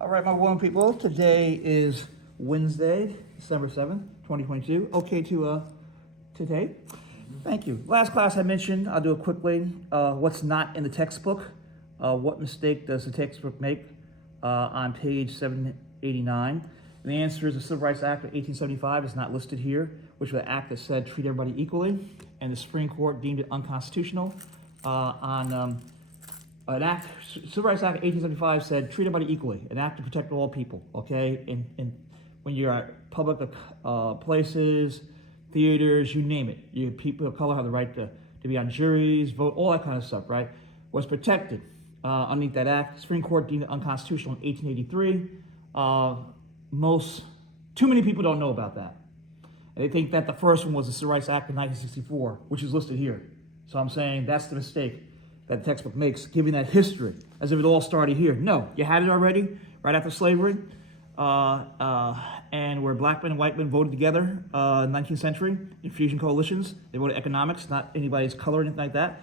All right, my warm people, today is Wednesday, December 7th, 2022. Okay to today? Thank you. Last class I mentioned, I'll do it quickly, what's not in the textbook. What mistake does the textbook make on page 789? And the answer is the Civil Rights Act of 1875 is not listed here, which was the act that said treat everybody equally, and the Supreme Court deemed it unconstitutional on an act, Civil Rights Act of 1875 said treat everybody equally, an act to protect all people, okay? And when you're at public places, theaters, you name it, people of color have the right to be on juries, vote, all that kind of stuff, right? Was protected underneath that act. The Supreme Court deemed it unconstitutional in 1883. Too many people don't know about that. And they think that the first one was the Civil Rights Act of 1964, which is listed here. So I'm saying that's the mistake that the textbook makes, giving that history as if it all started here. No, you had it already, right after slavery, and where black men and white men voted together in the 19th century in fusion coalitions. They voted economics, not anybody's color or anything like that.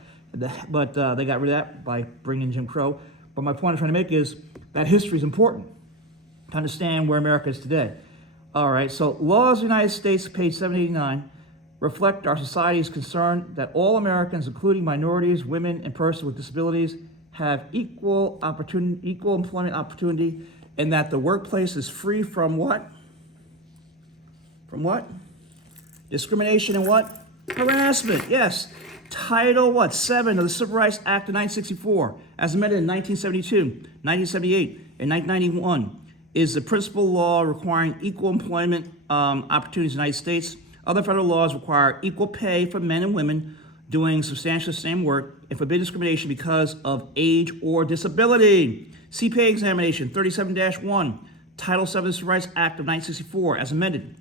But they got rid of that by bringing Jim Crow. But my point I'm trying to make is that history is important to understand where America is today. All right, so laws of the United States, page 789, reflect our society's concern that all Americans, including minorities, women, and persons with disabilities, have equal employment opportunity, and that the workplace is free from what? From what? Discrimination and what? Harassment, yes. Title what? 7 of the Civil Rights Act of 1964, as amended in 1972, 1978, and 1991, is the principal law requiring equal employment opportunities in the United States. Other federal laws require equal pay for men and women doing substantially the same work and forbid discrimination because of age or disability. CPA examination 37-1, Title 7 of the Civil Rights Act of 1964, as amended.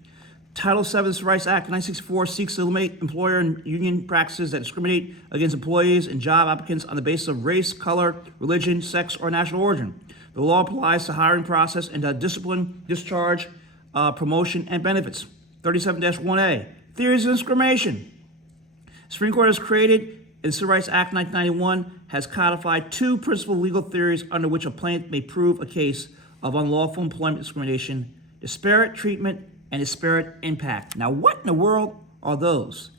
Title 7 of the Civil Rights Act of 1964 seeks to eliminate employer and union practices that discriminate against employees and job applicants on the basis of race, color, religion, sex, or national origin. The law applies to hiring process and to discipline, discharge, promotion, and benefits. 37-1A, theories of discrimination. The Supreme Court has created, in the Civil Rights Act 1991, has codified two principal legal theories under which a plaintiff may prove a case of unlawful employment discrimination: disparate treatment and disparate impact. Now, what in the world are those?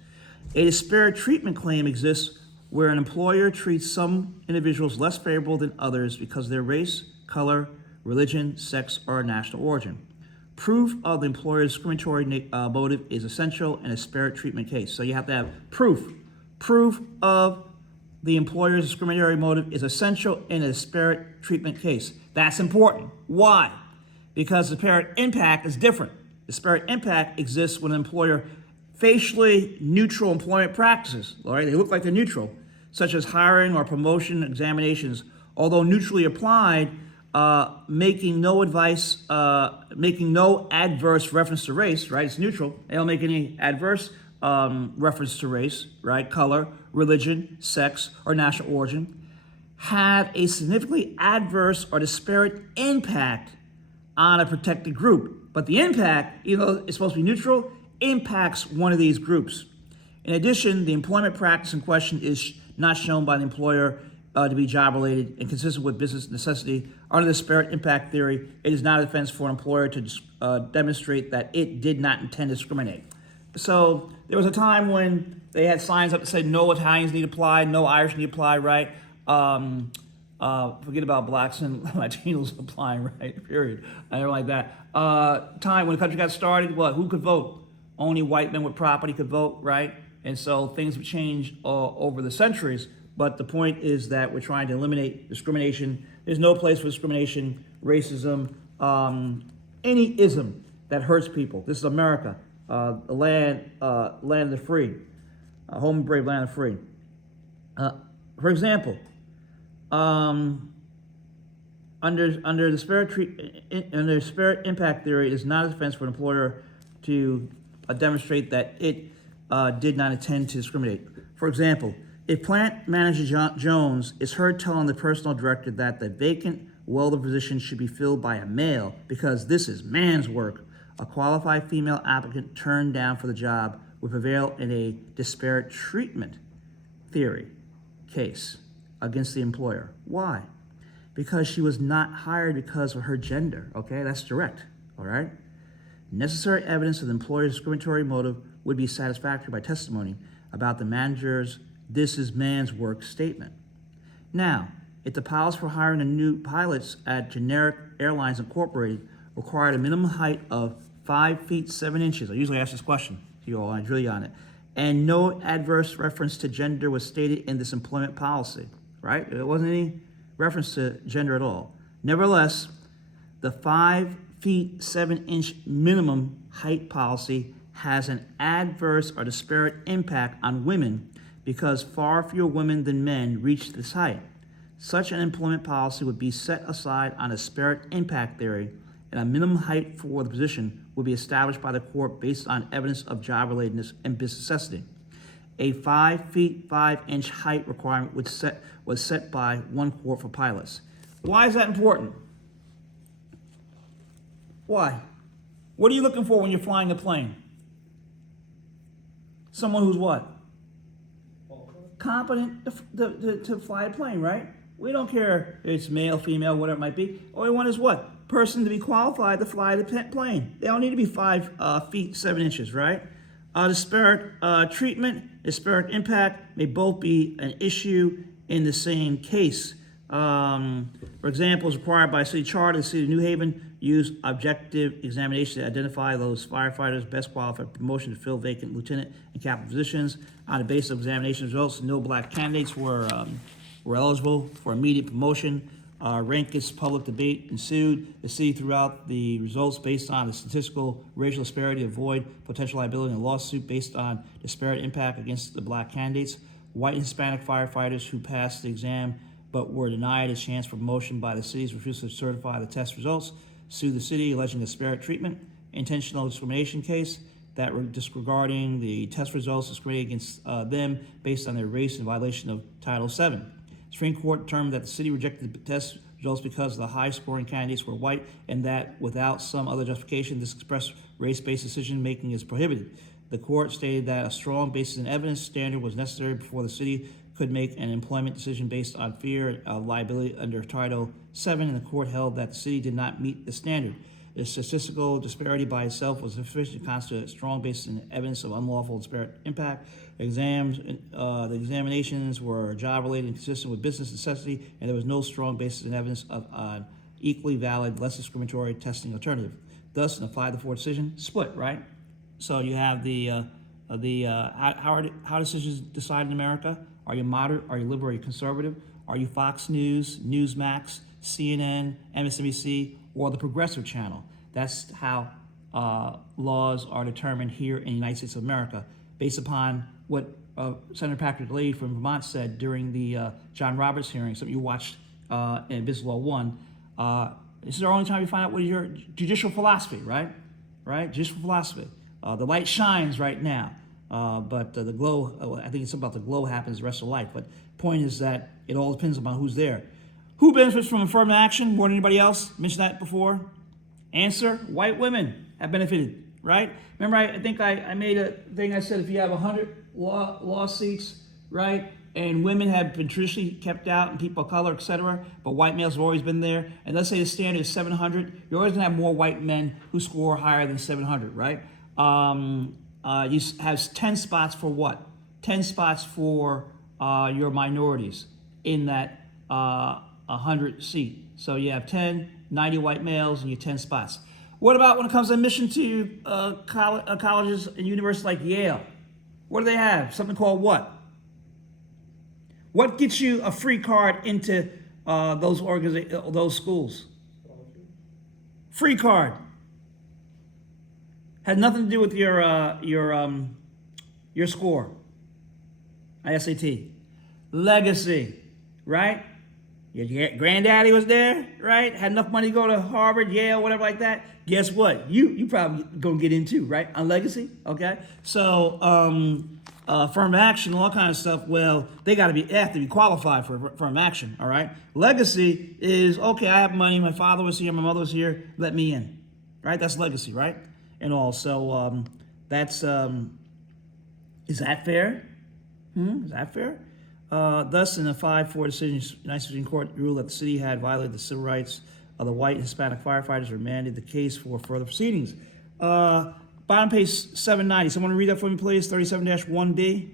A disparate treatment claim exists where an employer treats some individuals less favorable than others because of their race, color, religion, sex, or national origin. Proof of the employer's discriminatory motive is essential in a disparate treatment case. So you have to have proof. Proof of the employer's discriminatory motive is essential in a disparate treatment case. That's important. Why? Because disparate impact is different. Disparate impact exists when an employer facially neutral employment practices, all right, they look like they're neutral, such as hiring or promotion examinations, although neutrally applied, making no adverse reference to race, right? It's neutral. They don't make any adverse reference to race, right? Color, religion, sex, or national origin, have a significantly adverse or disparate impact on a protected group. But the impact, even though it's supposed to be neutral, impacts one of these groups. In addition, the employment practice in question is not shown by the employer to be job-related and consistent with business necessity. Under the disparate impact theory, it is not a defense for an employer to demonstrate that it did not intend to discriminate. So there was a time when they had signs up that said no Italians need apply, no Irish need apply, right? Forget about blacks and Latinos applying, right? Period. I don't like that. Time when the country got started, who could vote? Only white men with property could vote, right? And so things have changed over the centuries. But the point is that we're trying to eliminate discrimination. There's no place for discrimination, racism, any ism that hurts people. This is America, the land of the free, home and brave, land of the free. For example, under the disparate impact theory, it is not a defense for an employer to demonstrate that it did not intend to discriminate. For example, if plant manager Jones is heard telling the personnel director that the vacant welder position should be filled by a male because this is man's work, a qualified female applicant turned down for the job would prevail in a disparate treatment theory case against the employer. Why? because she was not hired because of her gender. Okay, that's direct. All right. Necessary evidence of the employer's discriminatory motive would be satisfactory by testimony about the manager's "this is man's work" statement. Now, if the pilots for hiring the new pilots at Generic Airlines Incorporated required a minimum height of 5 feet 7 inches, I usually ask this question to you all, I drill you on it, and no adverse reference to gender was stated in this employment policy, right? There wasn't any reference to gender at all. Nevertheless, the 5 feet 7 inch minimum height policy has an adverse or disparate impact on women because far fewer women than men reach this height. Such an employment policy would be set aside on a disparate impact theory, and a minimum height for the position would be established by the court based on evidence of job relatedness and business necessity. A 5 feet 5 inch height requirement was set by one court for pilots. Why is that important? Why? What are you looking for when you're flying a plane? Someone who's what? Competent to fly a plane, right? We don't care if it's male, female, whatever it might be. All we want is what? Person to be qualified to fly the plane. They don't need to be 5 feet 7 inches, right? Disparate treatment, disparate impact may both be an issue in the same case. For example, as required by city charter, the city of New Haven use objective examination to identify those firefighters best qualified for promotion to fill vacant lieutenant and captain positions. On the basis of examination results, no black candidates were eligible for immediate promotion. Rancorous public debate ensued. The city threw out the results based on the statistical racial disparity to avoid potential liability in a lawsuit based on disparate impact against the black candidates. White and Hispanic firefighters who passed the exam but were denied a chance for promotion by the city's refusal to certify the test results sued the city alleging disparate treatment. Intentional discrimination case that were disregarding the test results discriminating against them based on their race in violation of Title VII. Supreme Court determined that the city rejected the test results because the high-scoring candidates were white and that without some other justification, this express race-based decision-making is prohibited. The court stated that a strong basis in evidence standard was necessary before the city could make an employment decision based on fear of liability under Title VII, and the court held that the city did not meet the standard. The statistical disparity by itself was sufficient to constitute a strong basis in evidence of unlawful disparate impact. The examinations were job-related and consistent with business necessity, and there was no strong basis in evidence of an equally valid, less discriminatory testing alternative. Thus, in a 5-4 decision, split, right? So you have how decisions decided in America. Are you moderate? Are you liberal? Are you conservative? Are you Fox News, Newsmax, CNN, MSNBC, or the Progressive Channel? That's how laws are determined here in the United States of America, based upon what Senator Patrick Leahy from Vermont said during the John Roberts hearing, something you watched in Business Law 1. This is the only time you find out what is your judicial philosophy, right? Right? Judicial philosophy. The light shines right now. But the glow, I think it's about the glow happens the rest of life. But point is that it all depends upon who's there. Who benefits from affirmative action more than anybody else? Mentioned that before. Answer, white women have benefited, right? Remember, I think I made a thing, I said if you have 100 lawsuits, right, and women have been traditionally kept out and people of color, etc., but white males have always been there, and let's say the standard is 700, you're always going to have more white men who score higher than 700, right? You have 10 spots for what? 10 spots for your minorities in that 100 seat. So you have 90 white males and you have 10 spots. What about when it comes to admission to colleges and universities like Yale? What do they have? Something called what? What gets you a free card into those schools? Free card. Had nothing to do with your score. SAT. Legacy, right? Your granddaddy was there, right? Had enough money to go to Harvard, Yale, whatever like that. Guess what? You probably gonna get in too, right? On legacy, okay? So affirmative action, all kind of stuff. Well, they have to be qualified for affirmative action, all right? Legacy is okay. I have money. My father was here. My mother was here. Let me in, right? That's legacy, right? And all. So that's is that fair? Is that fair? Thus, in a 5-4 decision, the United States Supreme Court ruled that the city had violated the civil rights of the white and Hispanic firefighters, remanded the case for further proceedings. Bottom page 790. Someone read that for me, please. 37-1B.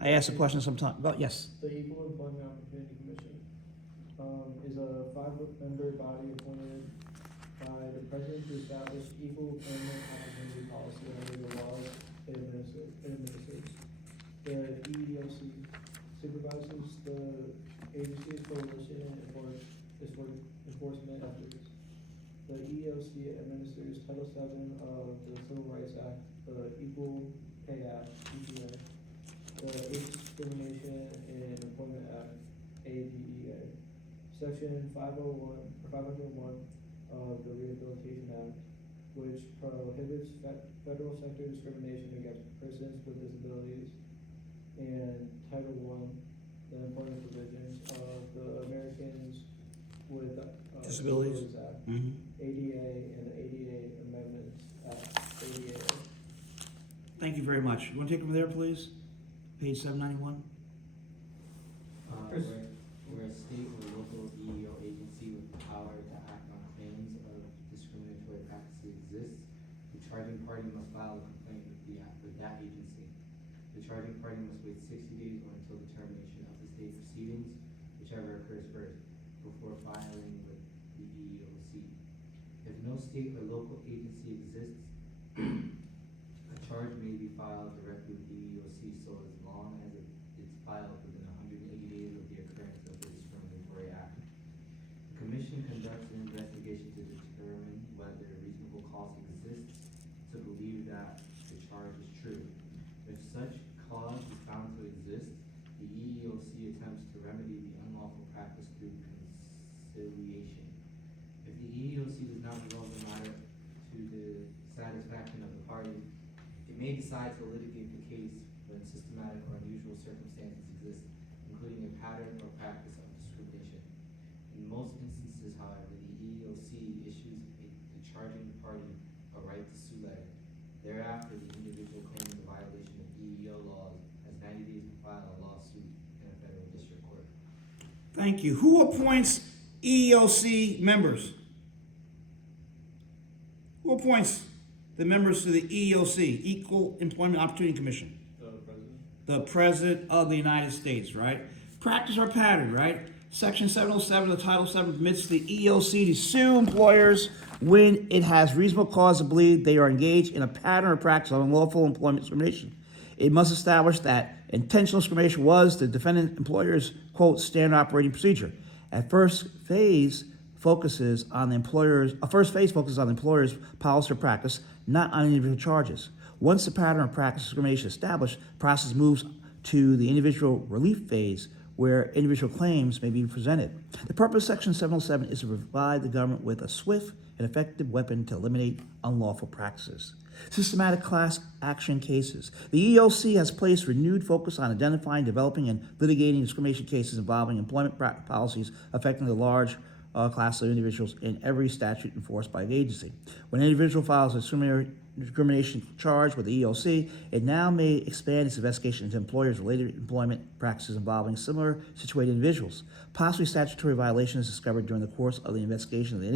I asked a question sometime. But yes. The Equal Employment Opportunity Commission is a 5-member body appointed by the president to establish equal employment opportunity policy under the laws it administers. The EEOC supervises the agency's coalition and enforcement efforts. The EEOC administers Title VII of the Civil Rights Act, the Equal Pay Act, EPA, the Age Discrimination and Employment Act, ADEA, Section 501 of the Rehabilitation Act, which prohibits federal sector discrimination against persons with disabilities, and Title I, the employment provisions of the Americans with Disabilities Act, Mm-hmm. ADA, and the ADA Amendments Act, ADA. Thank you very much. You want to take it from there, please? Page 791. Where a state or local EEO agency with the power to act on claims of discriminatory practices exists, the charging party must file a complaint with that agency. The charging party must wait 60 days or until the termination of the state proceedings, whichever occurs first, before filing with the EEOC. If no state or local agency exists, a charge may be filed directly with the EEOC so as long as it's filed within 180 days of the occurrence of the discriminatory act. The Commission conducts an investigation to determine whether reasonable cause exists to believe that the charge is true. If such cause is found to exist, the EEOC attempts to remedy the unlawful practice through conciliation. If the EEOC does not resolve the matter to the satisfaction of the parties, it may decide to litigate the case when systematic or unusual circumstances exist, including a pattern or practice of discrimination. In most instances, however, the EEOC issues the charging party a right to sue letter. Thereafter, the individual claiming a violation of EEO laws has 90 days to file a lawsuit in a federal district court. Thank you. Who appoints EEOC members? Who appoints the members to the EEOC, Equal Employment Opportunity Commission? The president. The President of the United States, right? Practice or pattern, right? Section 707 of the Title VII permits the EEOC to sue employers when it has reasonable cause to believe they are engaged in a pattern or practice of unlawful employment discrimination. It must establish that intentional discrimination was the defendant employer's, quote, standard operating procedure. A first phase focuses on the employer's policy or practice, not on individual charges. Once the pattern or practice of discrimination is established, the process moves to the individual relief phase, where individual claims may be presented. The purpose of Section 707 is to provide the government with a swift and effective weapon to eliminate unlawful practices. Systematic class action cases. The EEOC has placed renewed focus on identifying, developing, and litigating discrimination cases involving employment policies affecting the large class of individuals in every statute enforced by the agency. When an individual files a discrimination charge with the EEOC, it now may expand its investigation into employers-related employment practices involving similar situated individuals. Possibly statutory violations discovered during the course of the investigation of the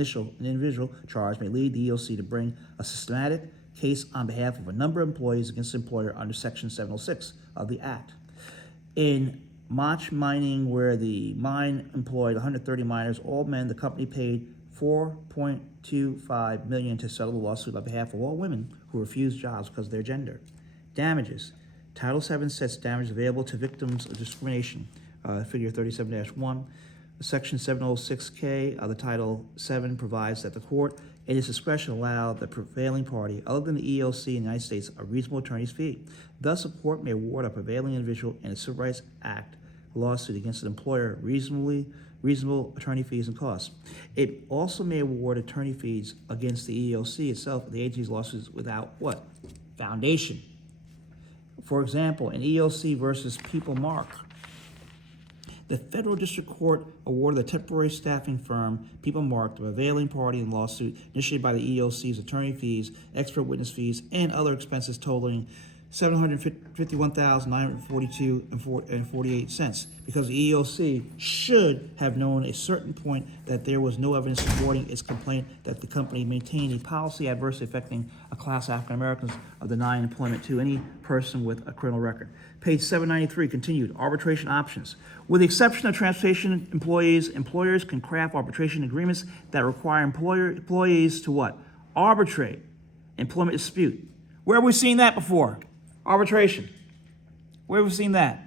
individual charge may lead the EEOC to bring a systematic case on behalf of a number of employees against the employer under Section 706 of the Act. In Mach Mining, where the mine employed 130 miners, all men, the company paid $4.25 million to settle the lawsuit on behalf of all women who refused jobs because of their gender. Damages. Title VII sets damages available to victims of discrimination, figure 37-1. Section 706K of the Title VII provides that the court, in its discretion, allow the prevailing party, other than the EEOC in the United States, a reasonable attorney's fee. Thus, a court may award a prevailing individual in a Civil Rights Act lawsuit against an employer reasonable attorney fees and costs. It also may award attorney fees against the EEOC itself, the agency's lawsuits, without what? Foundation. For example, in EEOC versus People Mark, the federal district court awarded the temporary staffing firm People Mark the prevailing party in the lawsuit initiated by the EEOC's attorney fees, expert witness fees, and other expenses totaling $751,942.48, because the EEOC should have known at a certain point that there was no evidence supporting its complaint that the company maintained a policy adversely affecting a class of African Americans of denying employment to any person with a criminal record. Page 793, continued, arbitration options. With the exception of transportation employees, employers can craft arbitration agreements that require employees to what? Arbitrate employment dispute. Where have we seen that before? Arbitration. Where have we seen that?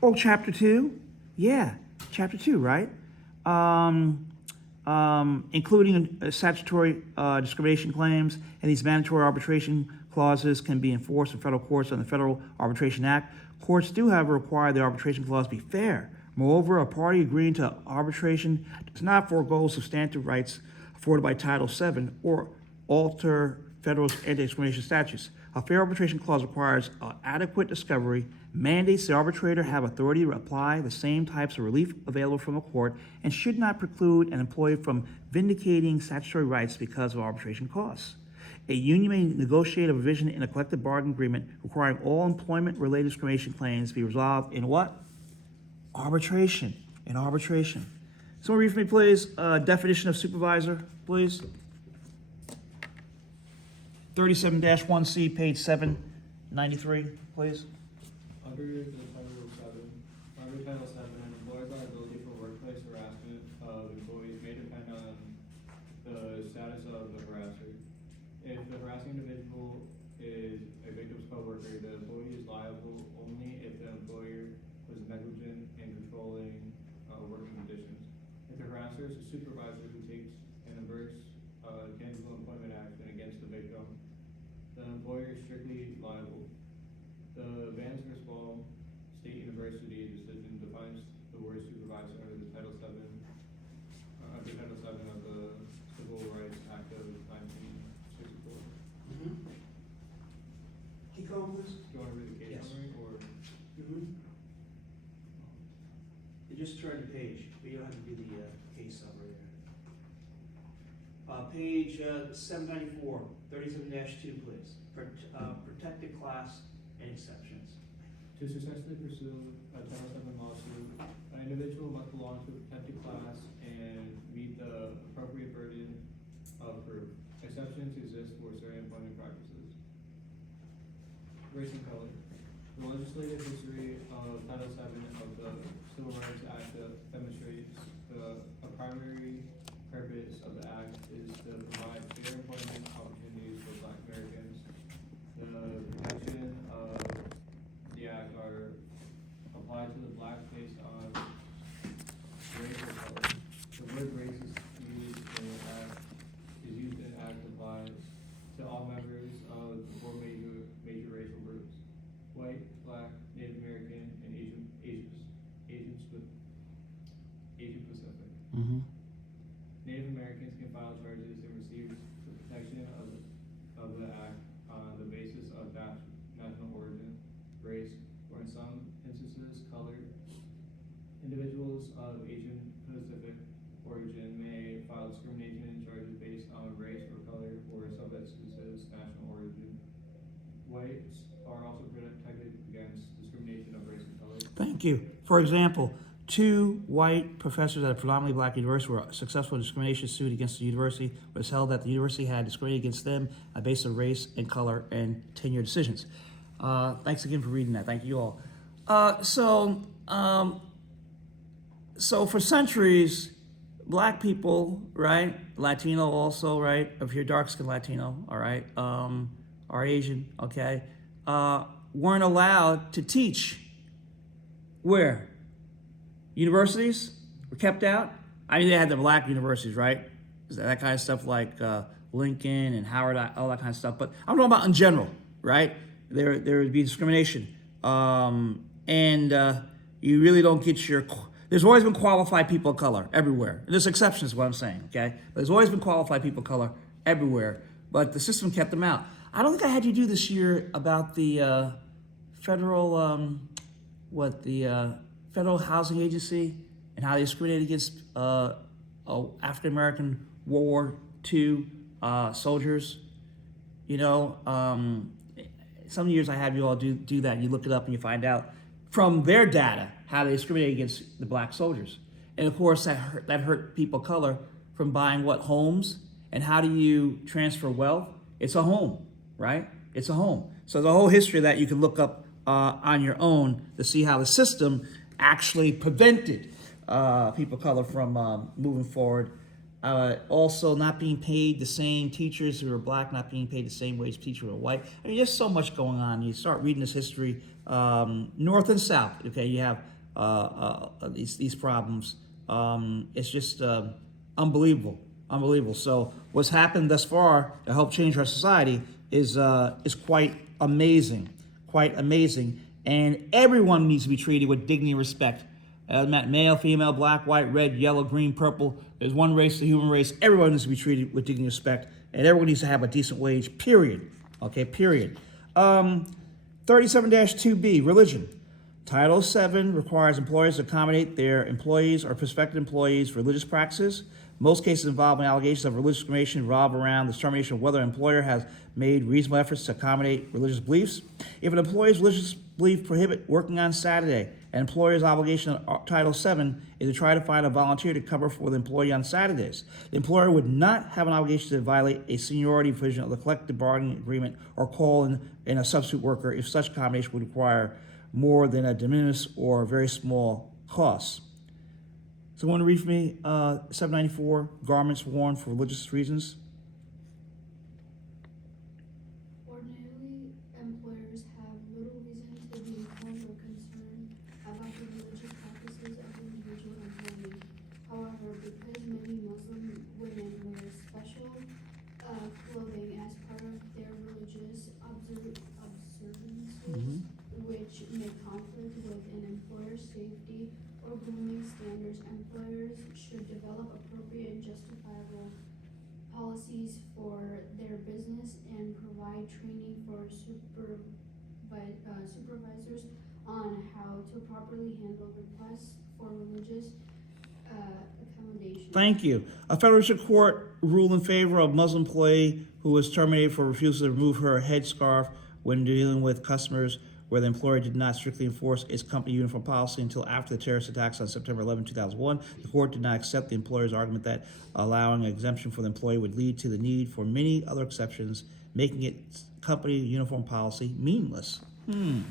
Oh, chapter 2? Yeah, chapter 2, right? Including statutory discrimination claims, and these mandatory arbitration clauses can be enforced in federal courts under the Federal Arbitration Act. Courts do, however, require the arbitration clause be fair. Moreover, a party agreeing to arbitration does not forego substantive rights afforded by Title VII or alter federal anti-discrimination statutes. A fair arbitration clause requires adequate discovery, mandates the arbitrator have authority to apply the same types of relief available from a court, and should not preclude an employee from vindicating statutory rights because of arbitration costs. A union may negotiate a provision in a collective bargaining agreement requiring all employment-related discrimination claims be resolved in what? Arbitration. In arbitration. Someone read for me, please, definition of supervisor, please. 37-1C, page 793, please. Under the Title 7, under Title 7, an employer's liability for workplace harassment of employees may depend on the status of the harasser. If the harassing individual is a victim's coworker, the employee is liable only if the employer was negligent in controlling working conditions. If the harasser is a supervisor who takes an adverse tangible employment action against the victim, the employer is strictly liable. The Vance vs. Ball State University decision defines the word supervisor under the Title 7, under Title 7 of the Civil Rights Act of 1964. Keep going, please. Do you want to read the case Yes. summary or? You just turn the page, but you don't have to do the case summary there. Page 794, 37-2, please. Protected class and exceptions. To successfully pursue a Title 7 lawsuit, an individual must belong to a protected class and meet the appropriate burden of proof. Exceptions exist for certain employment practices. Race and color. The legislative history of Title 7 of the Civil Rights Act demonstrates a primary purpose of the Act is to provide fair employment opportunities for Black Americans. The protection of the Act are applied to the blacks based on race or color. The word race is used in the Act applies to all members of the four major racial groups: white, Black, Native American, and Asian Pacific. Native Americans can file charges and receive the protection of the Act on the basis of national origin, race, or in some instances, color. Individuals of Asian Pacific origin may file discrimination charges based on race or color, or in some instances, national origin. Whites are also protected against discrimination of race and color. Thank you. For example, 2 white professors at a predominantly black university were successful in discrimination suit against the university. It was held that the university had discriminated against them on the basis of race and color and tenure decisions. Thanks again for reading that. Thank you all. So for centuries, black people, right, Latino also, right, if you're dark-skinned Latino, all right, or Asian, okay, weren't allowed to teach. Where? Universities were kept out. I mean, they had the black universities, right? That kind of stuff like Lincoln and Howard, all that kind of stuff. But I'm talking about in general, right? There would be discrimination. You really don't get your... There's always been qualified people of color everywhere. There's exceptions to what I'm saying, okay? There's always been qualified people of color everywhere, but the system kept them out. I don't think I had you do this year about the federal... Federal Housing Agency and how they discriminated against African American World War II soldiers. You know, some years I have you all do that. You look it up and you find out from their data how they discriminate against the black soldiers. And of course, that hurt people of color from buying what homes. And how do you transfer wealth? It's a home, right? It's a home. So the whole history of that you can look up on your own to see how the system actually prevented people of color from moving forward. Also, not being paid the same, teachers who are black not being paid the same wage teachers who are white. I mean, there's so much going on. You start reading this history, north and south. Okay, you have these problems. It's just unbelievable. So what's happened thus far to help change our society is quite amazing, and everyone needs to be treated with dignity and respect. Male, female, black, white, red, yellow, green, purple. There's one race, the human race. Everyone needs to be treated with dignity and respect, and everyone needs to have a decent wage, period. Okay, period. 37-2B, religion. Title VII requires employers to accommodate their employees or prospective employees' religious practices. Most cases involving allegations of religious discrimination revolve around the determination of whether an employer has made reasonable efforts to accommodate religious beliefs. If an employee's religious belief prohibit working on Saturday, an employer's obligation under Title VII is to try to find a volunteer to cover for the employee on Saturdays. The employer would not have an obligation to violate a seniority provision of the collective bargaining agreement or call in a substitute worker if such accommodation would require more than a de minimis or very small costs. So want to read for me 794, garments worn for religious reasons. Ordinarily, employers have little reason to be informed or concerned about the religious practices of the individual employee. However, because many Muslim women wear special clothing as part of their religious observances, which may conflict with an employer's safety or grooming standards, employers should develop appropriate and justifiable policies for their business and provide training for supervisors on how to properly handle requests for religious accommodation. Thank you. A federal district court ruled in favor of a Muslim employee who was terminated for refusal to remove her headscarf when dealing with customers where the employer did not strictly enforce its company uniform policy until after the terrorist attacks on September 11, 2001. The court did not accept the employer's argument that allowing an exemption for the employee would lead to the need for many other exceptions, making its company uniform policy meaningless. Page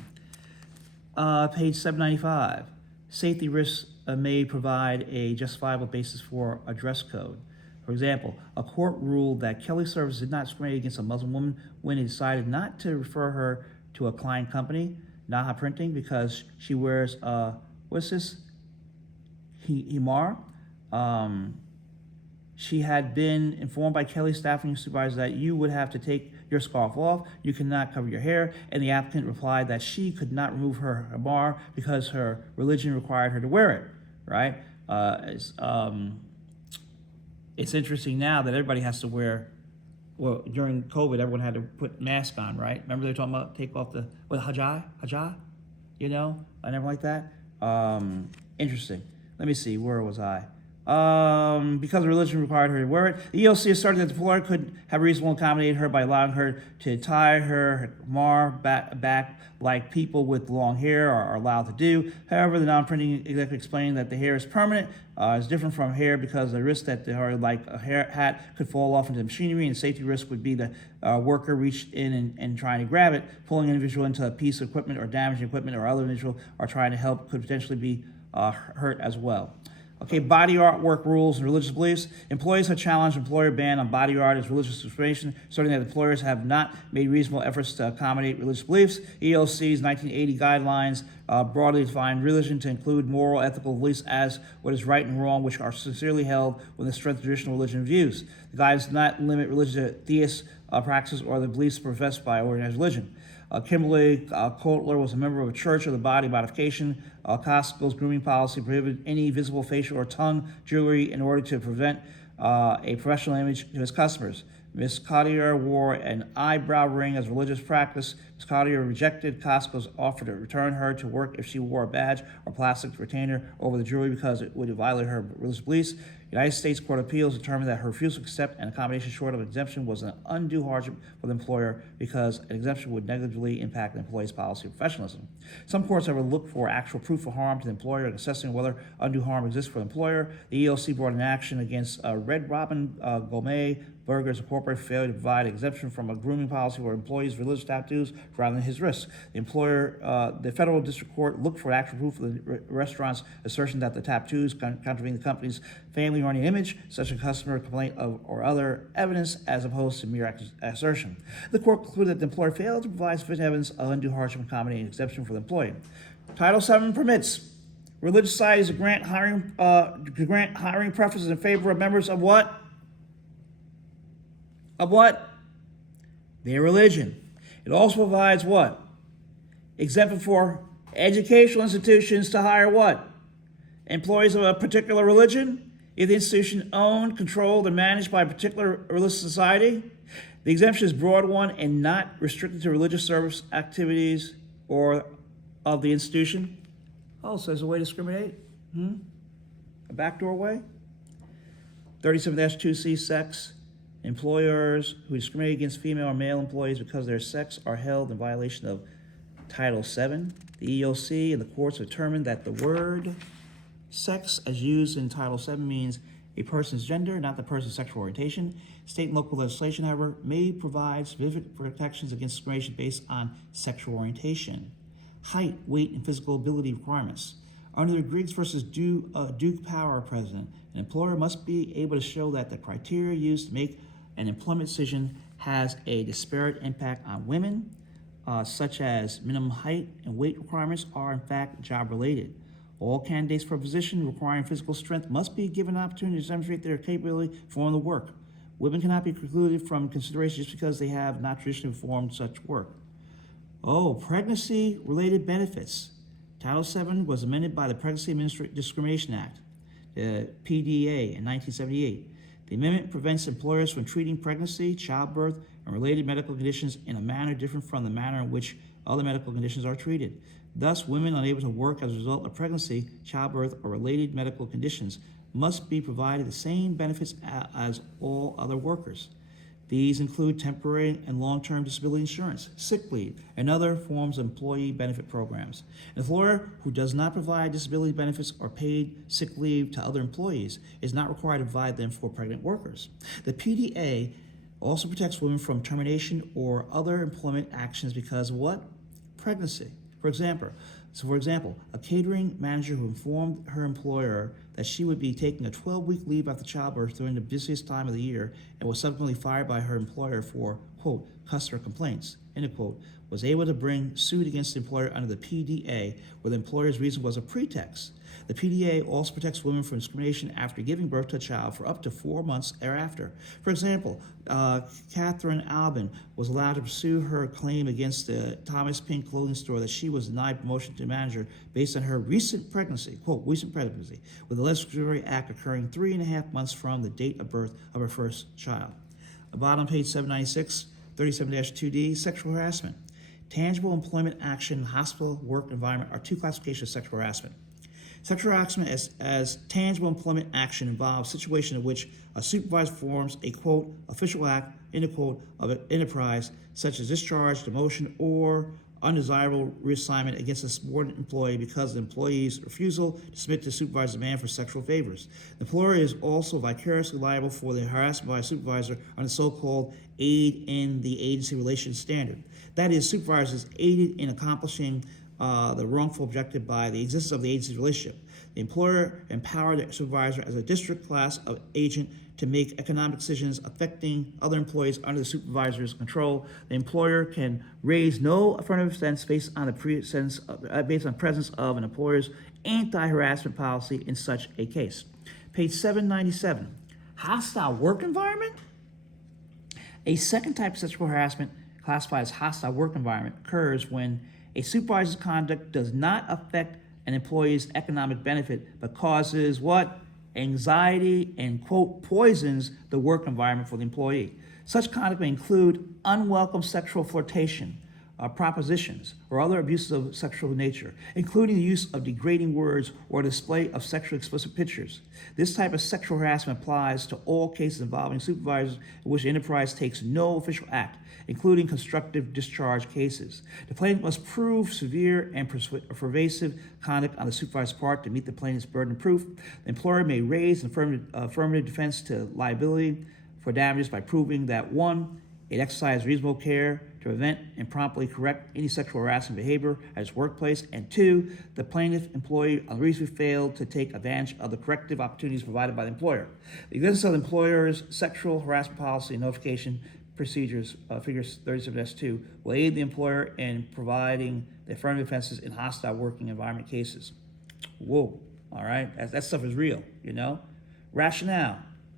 795. Safety risks may provide a justifiable basis for a dress code. For example, a court ruled that Kelly Services did not discriminate against a Muslim woman when it decided not to refer her to a client company, Naha Printing, because she wears himar. She had been informed by Kelly's staffing supervisor that you would have to take your scarf off, you cannot cover your hair, and the applicant replied that she could not remove her himar because her religion required her to wear it, right? It's interesting now that everybody has to wear. Well, during COVID, everyone had to put masks on, right? Remember they were talking about take off the hijab, and everything like that. Interesting. Let me see, where was I? Because religion required her to wear it, the EOC asserted that the employer could have reasonably accommodated her by allowing her to tie her himar back like people with long hair are allowed to do. However, the non-printing executive explained that the hair is permanent, is different from hair because of the risk that the hair, like a hair hat, could fall off into the machinery, and safety risk would be the worker reached in and trying to grab it, pulling an individual into a piece of equipment or damaging equipment, or other individual are trying to help could potentially be hurt as well. Okay, body art work rules and religious beliefs. Employees have challenged employer ban on body art as religious discrimination, asserting that employers have not made reasonable efforts to accommodate religious beliefs. EOC's 1980 guidelines broadly define religion to include moral, ethical beliefs as what is right and wrong, which are sincerely held with the strength of traditional religion views. The guidelines do not limit religion to theist practices or the beliefs professed by organized religion. Kimberly Kotler was a member of a church of the body modification. Costco's grooming policy prohibited any visible facial or tongue jewelry in order to prevent a professional image to its customers. Miss Collier wore an eyebrow ring as a religious practice. Miss Collier rejected Costco's offer to return her to work if she wore a badge or plastic retainer over the jewelry because it would violate her religious beliefs. United States Court of Appeals determined that her refusal to accept an accommodation short of an exemption was an undue hardship for the employer because an exemption would negatively impact the employee's policy of professionalism. Some courts have looked for actual proof of harm to the employer in assessing whether undue harm exists for the employer. The EEOC brought an action against Red Robin Gourmet Burgers Incorporated for failure to provide exemption from a grooming policy where employees' religious tattoos rather than his risks. The federal district court looked for actual proof of the restaurant's assertion that the tattoos contravene the company's family-oriented image, such as a customer complaint or other evidence, as opposed to mere assertion. The court concluded that the employer failed to provide sufficient evidence of undue hardship accommodating an exemption for the employee. Title VII permits religious societies to grant hiring preferences in favor of members of what? Of what? Their religion. It also provides what? Exemption for educational institutions to hire what? Employees of a particular religion, if the institution owned, controlled, and managed by a particular religious society. The exemption is a broad one and not restricted to religious service activities or of the institution. Oh, so there's a way to discriminate? A backdoor way? 37-2C, sex. Employers who discriminate against female or male employees because of their sex are held in violation of Title VII. The EEOC and the courts determined that the word sex, as used in Title VII, means a person's gender, not the person's sexual orientation. State and local legislation, however, may provide specific protections against discrimination based on sexual orientation, height, weight, and physical ability requirements. Under the Griggs versus Duke Power precedent, an employer must be able to show that the criteria used to make an employment decision has a disparate impact on women, such as minimum height and weight requirements are in fact job-related. All candidates for a position requiring physical strength must be given an opportunity to demonstrate their capability of performing the work. Women cannot be precluded from consideration just because they have not traditionally performed such work. Pregnancy-related benefits. Title VII was amended by the Pregnancy Discrimination Act, the PDA, in 1978. The amendment prevents employers from treating pregnancy, childbirth, and related medical conditions in a manner different from the manner in which other medical conditions are treated. Thus, women unable to work as a result of pregnancy, childbirth, or related medical conditions must be provided the same benefits as all other workers. These include temporary and long-term disability insurance, sick leave, and other forms of employee benefit programs. An employer who does not provide disability benefits or paid sick leave to other employees is not required to provide them for pregnant workers. The PDA also protects women from termination or other employment actions because of what? Pregnancy. For example, a catering manager who informed her employer that she would be taking a 12-week leave after childbirth during the busiest time of the year and was subsequently fired by her employer for, quote, customer complaints, end quote, was able to bring suit against the employer under the PDA where the employer's reason was a pretext. The PDA also protects women from discrimination after giving birth to a child for up to 4 months thereafter. For example, Catherine Albin was allowed to pursue her claim against the Thomas Pink clothing store that she was denied promotion to manager based on her recent pregnancy, quote, recent pregnancy, with the legislative act occurring 3.5 months from the date of birth of her first child. The bottom page 796, 37-2D, sexual harassment. Tangible employment action, hospital, work environment are two classifications of sexual harassment. Sexual harassment as tangible employment action involves a situation in which a supervisor performs a, quote, official act, end quote, of an enterprise, such as discharge, demotion, or undesirable reassignment against a subordinate employee because of the employee's refusal to submit to supervisor's demand for sexual favors. The employer is also vicariously liable for the harassment by a supervisor on the so-called aid in the agency relations standard. That is, supervisors aided in accomplishing the wrongful objective by the existence of the agency's relationship. The employer empowered the supervisor as a district class of agent to make economic decisions affecting other employees under the supervisor's control. The employer can raise no affirmative defense based on the presence of an employer's anti-harassment policy in such a case. Page 797, hostile work environment. A second type of sexual harassment classified as hostile work environment occurs when a supervisor's conduct does not affect an employee's economic benefit, but causes what? anxiety, and, quote, poisons the work environment for the employee. Such conduct may include unwelcome sexual flirtation, propositions, or other abuses of sexual nature, including the use of degrading words or display of sexually explicit pictures. This type of sexual harassment applies to all cases involving supervisors in which the enterprise takes no official act, including constructive discharge cases. The plaintiff must prove severe and pervasive conduct on the supervisor's part to meet the plaintiff's burden of proof. The employer may raise an affirmative defense to liability for damages by proving that 1, it exercised reasonable care to prevent and promptly correct any sexual harassment behavior at its workplace, and 2, the plaintiff employee unreasonably failed to take advantage of the corrective opportunities provided by the employer. The existence of the employer's sexual harassment policy and notification procedures, figures 37S2, will aid the employer in providing the affirmative defenses in hostile working environment cases. Whoa, all right, that stuff is real, you know? Rationale,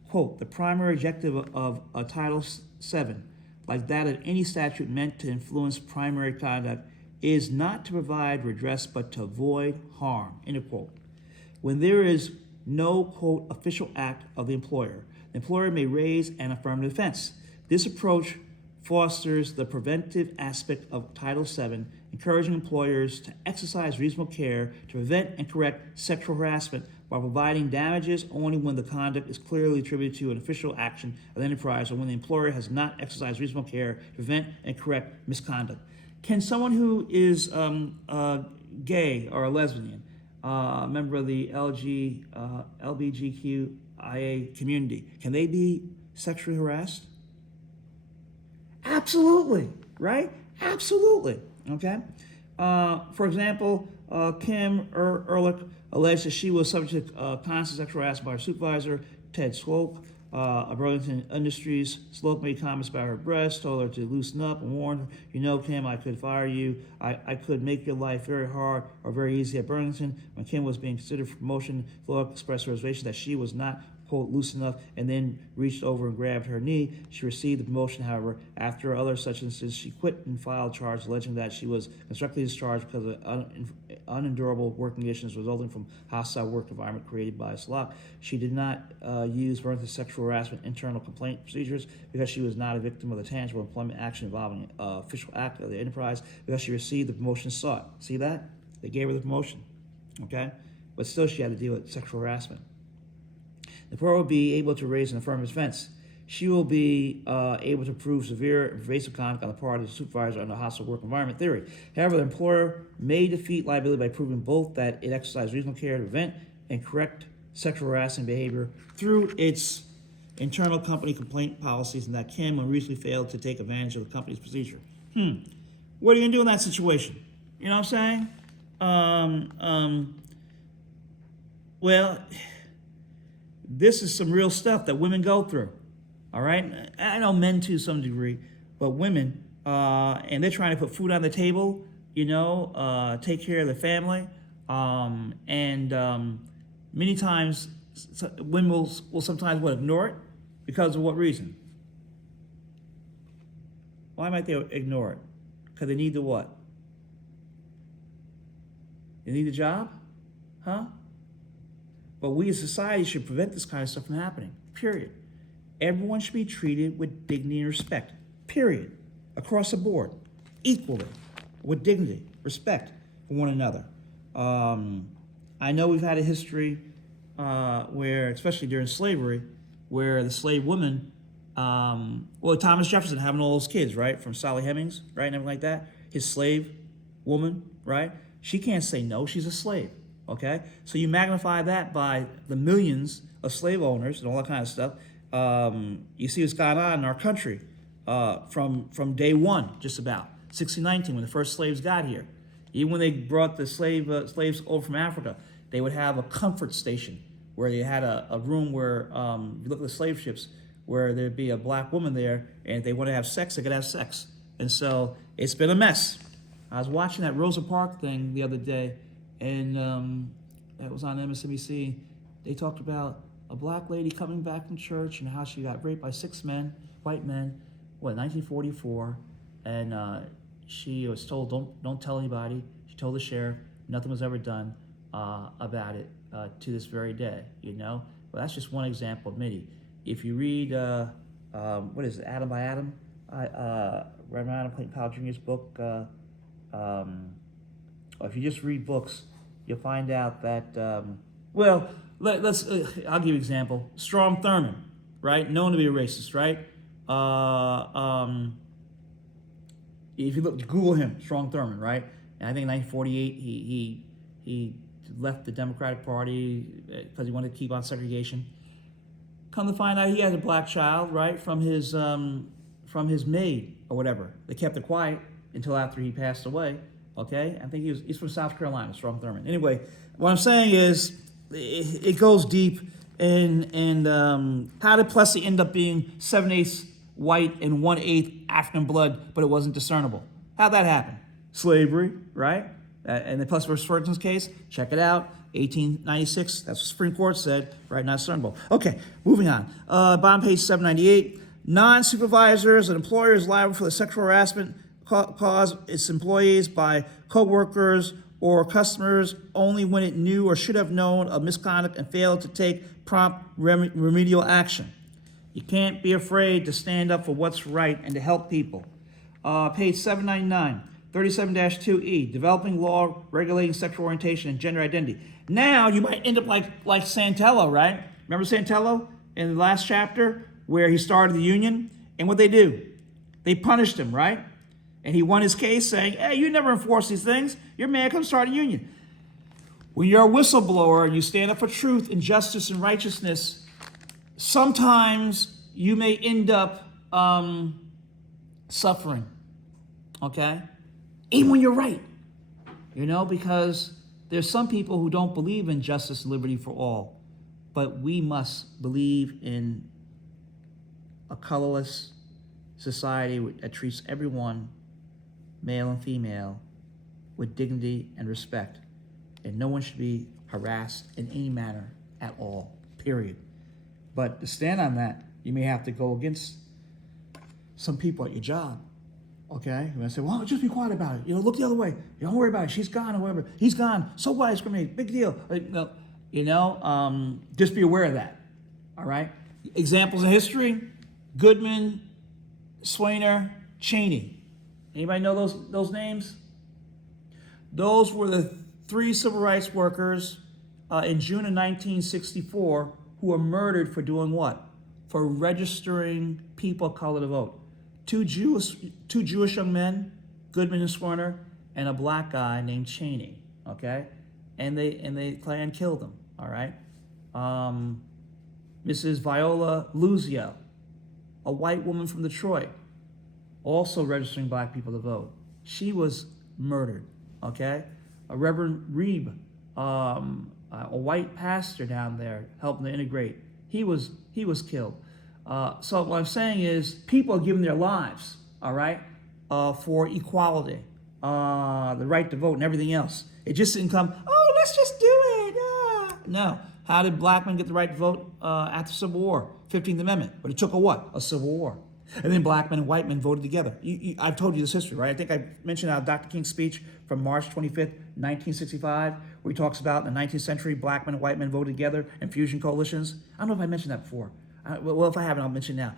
quote, the primary objective of Title VII, like that of any statute meant to influence primary conduct, is not to provide redress but to avoid harm, end quote. When there is no, quote, official act of the employer may raise an affirmative defense. This approach fosters the preventive aspect of Title VII, encouraging employers to exercise reasonable care to prevent and correct sexual harassment by providing damages only when the conduct is clearly attributed to an official action of the enterprise or when the employer has not exercised reasonable care to prevent and correct misconduct. Can someone who is gay or a lesbian, a member of the LGBTQIA community, can they be sexually harassed? Absolutely, right? Absolutely, okay? For example, Kim Ehrlich alleged that she was subject to constant sexual harassment by her supervisor, Ted Swope, of Burlington Industries. Swope made comments about her breasts, told her to loosen up, and warned her, you know, Kim, I could fire you. I could make your life very hard or very easy at Burlington. When Kim was being considered for promotion, Floyd expressed her reservation that she was not, quote, loose enough, and then reached over and grabbed her knee. She received the promotion, however. After other such instances, she quit and filed charges alleging that she was constructively discharged because of unendurable working conditions resulting from hostile work environment created by SLOC. She did not use Burlington sexual harassment internal complaint procedures because she was not a victim of the tangible employment action involving an official act of the enterprise because she received the promotion sought. See that? They gave her the promotion, okay? But still she had to deal with sexual harassment. The employer will be able to raise an affirmative defense. She will be able to prove severe and pervasive conduct on the part of the supervisor under hostile work environment theory. However, the employer may defeat liability by proving both that it exercised reasonable care to prevent and correct sexual harassment behavior through its internal company complaint policies and that Kim unreasonably failed to take advantage of the company's procedure. What are you gonna do in that situation? You know what I'm saying? Well, this is some real stuff that women go through, all right? I know men to some degree, but women, and they're trying to put food on the table, you know, take care of their family, and many times women will sometimes ignore it because of what reason? Why might they ignore it? Because they need the what? They need a job? Huh? But we as society should prevent this kind of stuff from happening, period. Everyone should be treated with dignity and respect, period. Across the board, equally, with dignity, respect for one another. I know we've had a history where, especially during slavery, where the slave woman, Thomas Jefferson having all those kids, right, from Sally Hemings, right, and everything like that, his slave woman, right, she can't say no, she's a slave. Okay, so you magnify that by the millions of slave owners and all that kind of stuff. You see what's going on in our country from day one, just about 1619 when the first slaves got here. Even when they brought the slaves over from Africa, they would have a comfort station where they had a room where you look at the slave ships where there'd be a black woman there, and if they want to have sex, they could have sex. And so it's been a mess. I was watching that Rosa Parks thing the other day. And that was on MSNBC. They talked about a black lady coming back from church and how she got raped by 6 men, white men, 1944. And she was told, don't tell anybody. She told the sheriff. Nothing was ever done about it to this very day, you know. Well, that's just one example of many. If you read, what is it, Atom by Atom? Reverend Adam Clayton Powell Jr.'s book, or if you just read books, you'll find out that, well, let's, I'll give you an example. Strom Thurmond, right? Known to be a racist, right? If you look, Google him, Strom Thurmond, right? And I think in 1948, he left the Democratic Party because he wanted to keep on segregation. Come to find out, he had a black child, right, from his maid or whatever. They kept it quiet until after he passed away. Okay, I think he's from South Carolina, Strom Thurmond. Anyway, what I'm saying is, it goes deep. And how did Plessy end up being 7/8 white and 1/8 African blood, but it wasn't discernible? How'd that happen? Slavery, right? And the Plessy versus Ferguson's case, check it out, 1896. That's what the Supreme Court said, right? Not discernible. Okay, moving on. Bottom page 798. Non-supervisors and employers liable for the sexual harassment caused its employees by co-workers or customers only when it knew or should have known of misconduct and failed to take prompt remedial action. You can't be afraid to stand up for what's right and to help people. Page 799, 37-2E, developing law regulating sexual orientation and gender identity. Now you might end up like Santello, right? Remember Santello in the last chapter where he started the union? And what they do? They punished him, right? And he won his case saying, hey, you never enforce these things. Your man come start a union. When you're a whistleblower and you stand up for truth and justice and righteousness, sometimes you may end up suffering, okay? Even when you're right, because there's some people who don't believe in justice and liberty for all, but we must believe in a colorless society that treats everyone, male and female, with dignity and respect. And no one should be harassed in any manner at all, period. But to stand on that, you may have to go against some people at your job, okay? You're gonna say, well, just be quiet about it. Look the other way. You don't worry about it. She's gone or whatever. He's gone. So why discriminate? Big deal. Just be aware of that, all right? Examples in history, Goodman, Swainer, Cheney. Anybody know those names? Those were the 3 civil rights workers in June of 1964 who were murdered for doing what? For registering people of color to vote. Two Jewish young men, Goodman and Swainer, and a black guy named Cheney. Okay, and they planned to kill them. All right. Mrs. Viola Luzio, a white woman from Detroit, also registering black people to vote. She was murdered, okay? A Reverend Reeb, a white pastor down there helping to integrate, he was killed. So what I'm saying is people are giving their lives, all right, for equality, the right to vote and everything else. It just didn't come, oh, let's just do it. No. How did black men get the right to vote after the Civil War? 15th Amendment. But it took a what? A Civil War. And then black men and white men voted together. I've told you this history, right? I think I mentioned Dr. King's speech from March 25th, 1965, where he talks about in the 19th century, black men and white men voted together in fusion coalitions. I don't know if I mentioned that before. Well, if I haven't, I'll mention it now.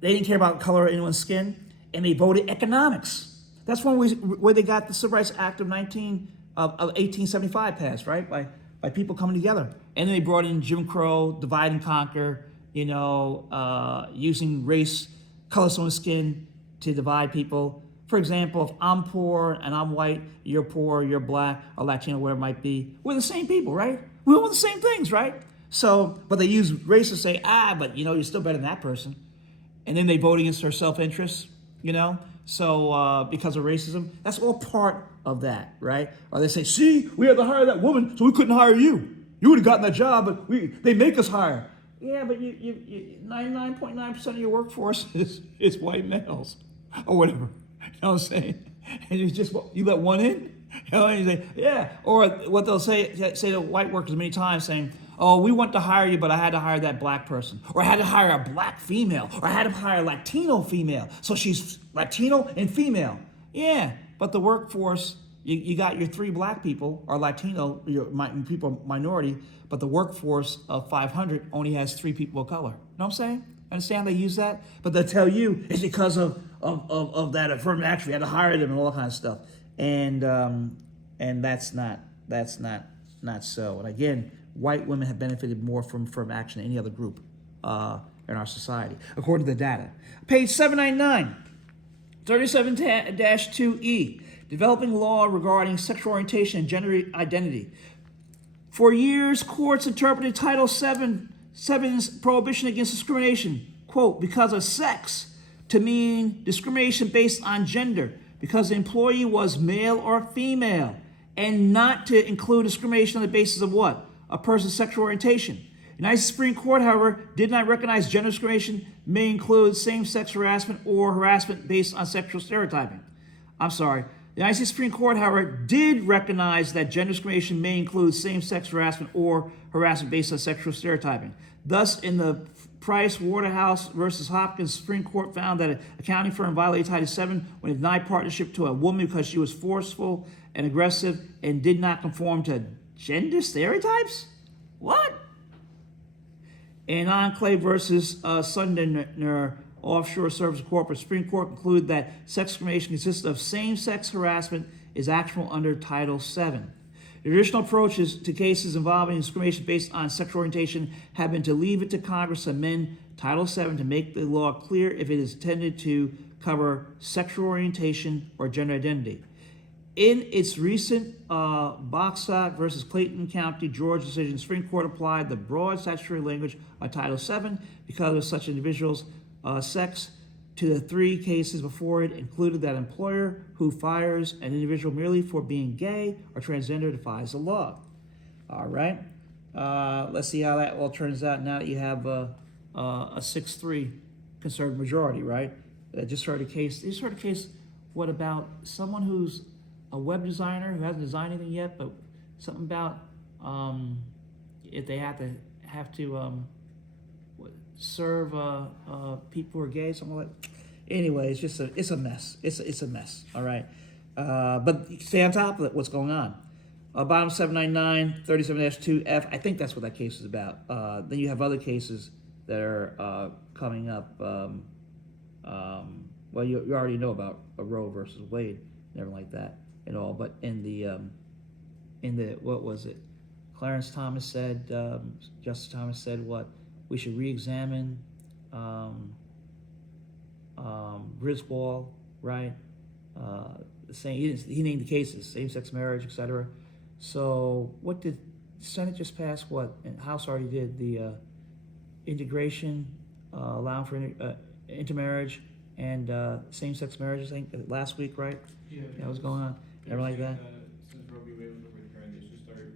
They didn't care about the color of anyone's skin, and they voted economics. That's one where they got the Civil Rights Act of 1875 passed, right? By people coming together. And then they brought in Jim Crow, divide and conquer, using race, color of skin to divide people. For example, if I'm poor and I'm white, you're poor, you're black, or Latino, whatever it might be, we're the same people, right? We want the same things, right? So, but they use race to say, but you're still better than that person. And then they vote against their self-interest, So because of racism, that's all part of that, right? Or they say, see, we had to hire that woman, so we couldn't hire you. You would have gotten that job, but they make us hire. Yeah, but you 99.9% of your workforce is white males or whatever. You know what I'm saying? And you let one in? And you say, yeah. Or what they'll say to white workers many times saying, oh, we want to hire you, but I had to hire that black person. Or I had to hire a black female. Or I had to hire a Latino female. So she's Latino and female. Yeah, but the workforce You got your 3 black people or Latino, people minority, but the workforce of 500 only has 3 people of color. You know what I'm saying? Understand they use that? But they'll tell you it's because of that affirmative action. We had to hire them and all that kind of stuff. And that's not so. And again, white women have benefited more from affirmative action than any other group in our society, according to the data. Page 799, 37-2E, developing law regarding sexual orientation and gender identity. For years, courts interpreted Title VII's prohibition against discrimination, quote, because of sex, to mean discrimination based on gender, because the employee was male or female, and not to include discrimination on the basis of what? A person's sexual orientation. The United States Supreme Court, however, did not recognize gender discrimination may include same-sex harassment or harassment based on sexual stereotyping. I'm sorry. The United States Supreme Court, however, did recognize that gender discrimination may include same-sex harassment or harassment based on sexual stereotyping. Thus, in the Price Waterhouse versus Hopkins, Supreme Court found that an accounting firm violated Title VII when it denied partnership to a woman because she was forceful and aggressive and did not conform to gender stereotypes? What? In Enclave versus Sunderner Offshore Service Corporate, Supreme Court concluded that sex discrimination consists of same-sex harassment is actionable under Title VII. The traditional approaches to cases involving discrimination based on sexual orientation have been to leave it to Congress to amend Title VII to make the law clear if it is intended to cover sexual orientation or gender identity. In its recent Boxock versus Clayton County, Georgia decision, the Supreme Court applied the broad statutory language of Title VII because of such individuals' sex to the 3 cases before it, included that employer who fires an individual merely for being gay or transgender defies the law. All right. Let's see how that all turns out now that you have a 6-3 conservative majority, right? Just heard a case. What about someone who's a web designer who hasn't designed anything yet, but something about if they have to serve people who are gay, something like that. Anyway, it's a mess. It's a mess. All right, but stay on top of it. What's going on? Bottom 799, 37-2F. I think that's what that case is about. Then you have other cases that are coming up. Well, you already know about Roe versus Wade, and everything like that, and all. But in the what was it? Clarence Thomas said, Justice Thomas said, what? We should re-examine Griswold, right? Saying he named the cases, same-sex marriage, etc. So what did the Senate just pass? What, and House already did the integration, allowing for intermarriage and same-sex marriages. I think last week, right? Yeah, that was going on. Everything like that. Since Roe v. Wade was overturned, they should start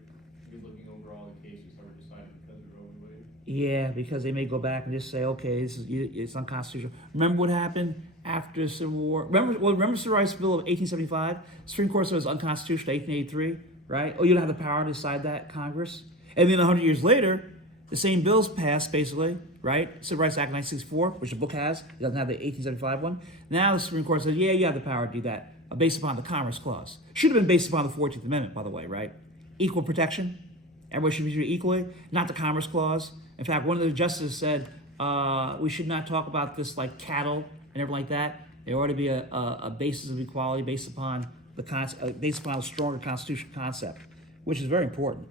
looking over all the cases that were decided because of Roe v. Wade. Yeah, because they may go back and just say, okay, it's unconstitutional. Remember what happened after the Civil War? Remember the Civil Rights Bill of 1875? The Supreme Court said it was unconstitutional in 1883, right? Oh, you don't have the power to decide that, Congress? And then 100 years later, the same bills passed, basically, right? Civil Rights Act 1964, which the book has. It doesn't have the 1875 one. Now the Supreme Court said, yeah, you have the power to do that, based upon the Commerce Clause. Should have been based upon the 14th Amendment, by the way, right? Equal protection. Everybody should be treated equally, not the Commerce Clause. In fact, one of the justices said, we should not talk about this like cattle and everything like that. There ought to be a basis of equality based upon a stronger constitutional concept, which is very important.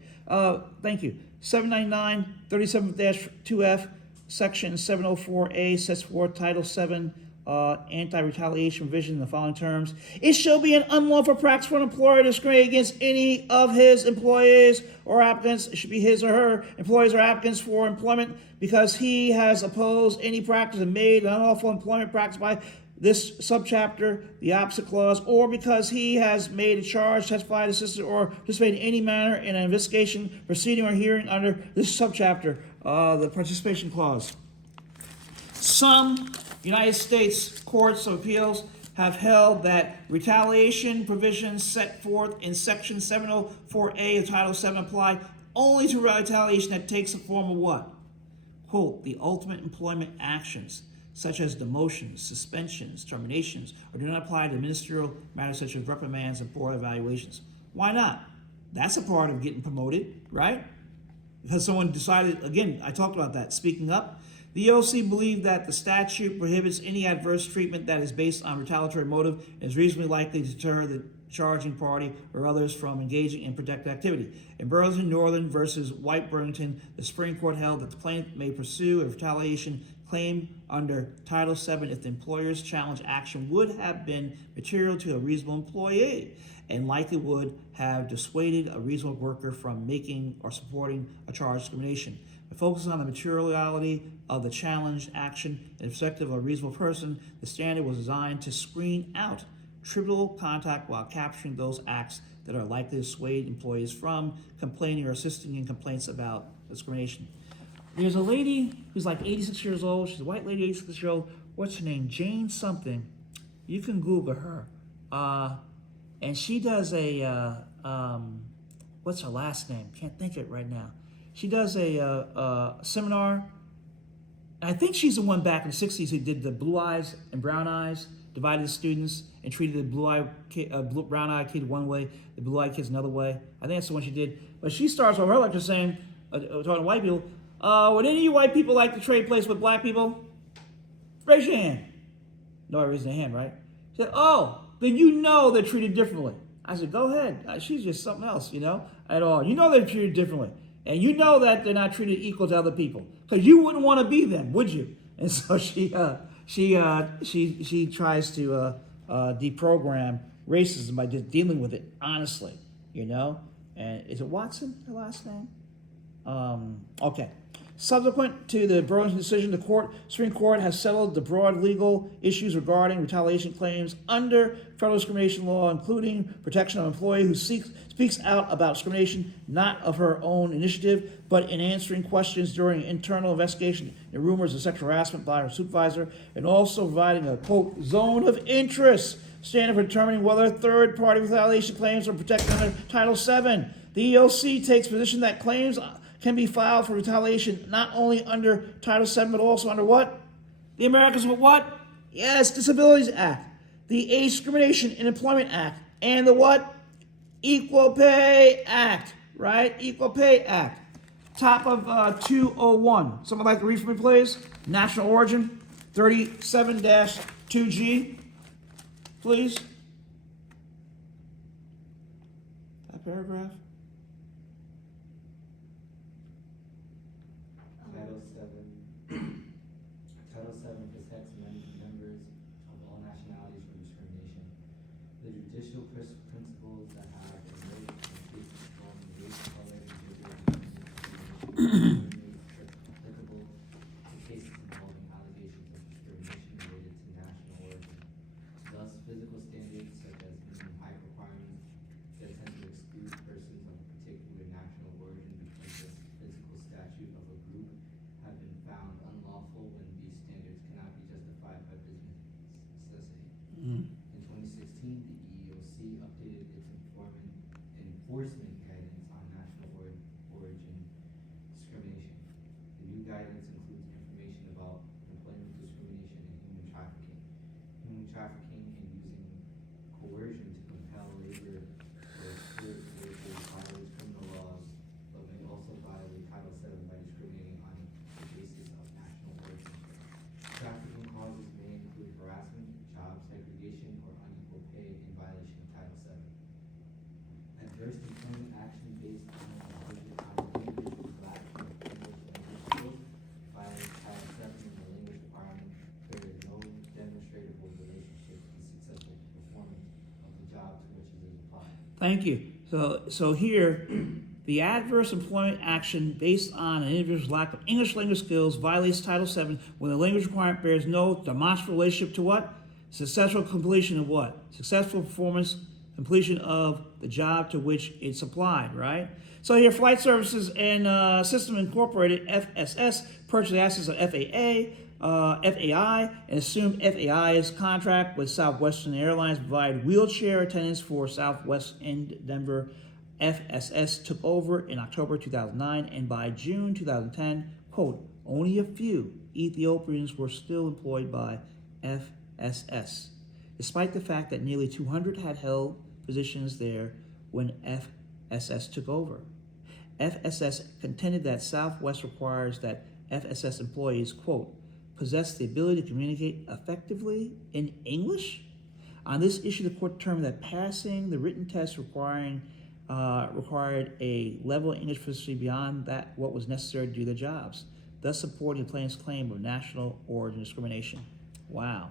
Thank you. 799, 37-2F, Section 704A sets forth Title VII anti-retaliation provision in the following terms. It shall be an unlawful practice for an employer to discriminate against any of his employees or applicants. It should be his or her employees or applicants for employment because he has opposed any practice and made an unlawful employment practice by this subchapter, the opposite clause, or because he has made a charge, testified, assisted, or participated in any manner in an investigation, proceeding, or hearing under this subchapter, the participation clause. Some United States courts of appeals have held that retaliation provisions set forth in Section 704A of Title VII apply only to retaliation that takes the form of what? Quote, the ultimate employment actions, such as demotions, suspensions, terminations, or do not apply to ministerial matters such as reprimands and board evaluations. Why not? That's a part of getting promoted, right? Because someone decided, again, I talked about that, speaking up. The EOC believed that the statute prohibits any adverse treatment that is based on retaliatory motive and is reasonably likely to deter the charging party or others from engaging in protected activity. In Burlington Northern versus White Burlington, the Supreme Court held that the plaintiff may pursue a retaliation claim under Title VII if the employer's challenge action would have been material to a reasonable employee and likely would have dissuaded a reasonable worker from making or supporting a charge of discrimination. By focusing on the materiality of the challenge action and the perspective of a reasonable person, the standard was designed to screen out trivial contact while capturing those acts that are likely to dissuade employees from complaining or assisting in complaints about discrimination. There's a lady who's like 86 years old. She's a white lady, 86 years old. What's her name? Jane something. You can Google her. And she does what's her last name? Can't think of it right now. She does a seminar. And I think she's the one back in the 60s who did the blue eyes and brown eyes, divided the students and treated the brown-eyed kid one way, the blue-eyed kids another way. I think that's the one she did. But she starts with her lecture saying, talking to white people, would any of you white people like to trade places with black people? Raise your hand. No, I raised their hand, right? She said, oh, then you know they're treated differently. I said, go ahead. She's just something else, at all. You know they're treated differently. And you know that they're not treated equal to other people. Because you wouldn't want to be them, would you? And so she tries to deprogram racism by just dealing with it honestly, And is it Watson, her last name? Okay. Subsequent to the Burlington decision, the Supreme Court has settled the broad legal issues regarding retaliation claims under federal discrimination law, including protection of an employee who speaks out about discrimination, not of her own initiative, but in answering questions during an internal investigation and rumors of sexual harassment by her supervisor, and also providing a, quote, zone of interest standard for determining whether third-party retaliation claims are protected under Title VII. The EOC takes position that claims can be filed for retaliation not only under Title VII, but also under what? The Americans with what? Yes, Disabilities Act, the Age Discrimination in Employment Act, and the what? Equal Pay Act, right? Equal Pay Act. Top of 201. Someone like to read for me, please? National origin, 37-2G, please. That paragraph. Title VII protects members of all nationalities from discrimination. The judicial principles that have emerged from cases involving race, color, and gender applicable to cases involving allegations of discrimination related to national origin. Thus, physical standards such as minimum height requirements that tend to exclude persons of a particular national origin because the physical statute of a group have been found unlawful when these standards cannot be justified by business necessity. In 2016, the EEOC updated its enforcement guidance on national origin discrimination. The new guidance includes information about employment discrimination and human trafficking. Human trafficking and using coercion to compel labor or exploit workers violates criminal laws, but may also violate Title VII by discriminating on the basis of national origin. Trafficking causes may include harassment, job segregation, or unequal pay in violation of Title VII. Adverse employment action based on language lack of English language skills violates Title VII in the language department. There is no demonstrable relationship to successful performance of the job to which it is applied. Thank you. So here, the adverse employment action based on an individual's lack of English language skills violates Title VII when the language requirement bears no demonstrable relationship to what? Successful completion of what? Successful performance, completion of the job to which it's applied, right? So here, Flight Services and System Incorporated, FSS, purchased the assets of FAI, and assumed FAI's contract with Southwestern Airlines to provide wheelchair attendance for Southwest and Denver. FSS took over in October 2009, and by June 2010, quote, only a few Ethiopians were still employed by FSS, despite the fact that nearly 200 had held positions there when FSS took over. FSS contended that Southwest requires that FSS employees, quote, possess the ability to communicate effectively in English. On this issue, the court determined that passing the written test required a level of English proficiency beyond that what was necessary to do their jobs, thus supporting the plaintiff's claim of national origin discrimination. Wow.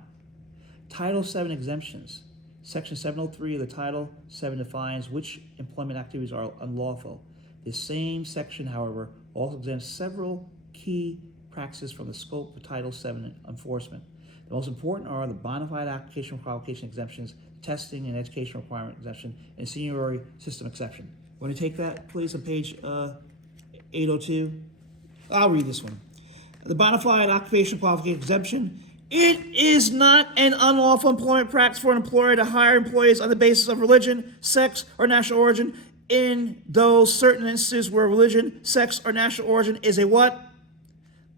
Title VII exemptions. Section 703 of the Title VII defines which employment activities are unlawful. The same section, however, also exempts several key practices from the scope of Title VII enforcement. The most important are the bona fide application qualification exemptions, testing and education requirement exemption, and seniority system exception. Want to take that, please, on page 802? I'll read this one. The bona fide occupation qualification exemption. It is not an unlawful employment practice for an employer to hire employees on the basis of religion, sex, or national origin in those certain instances where religion, sex, or national origin is a what?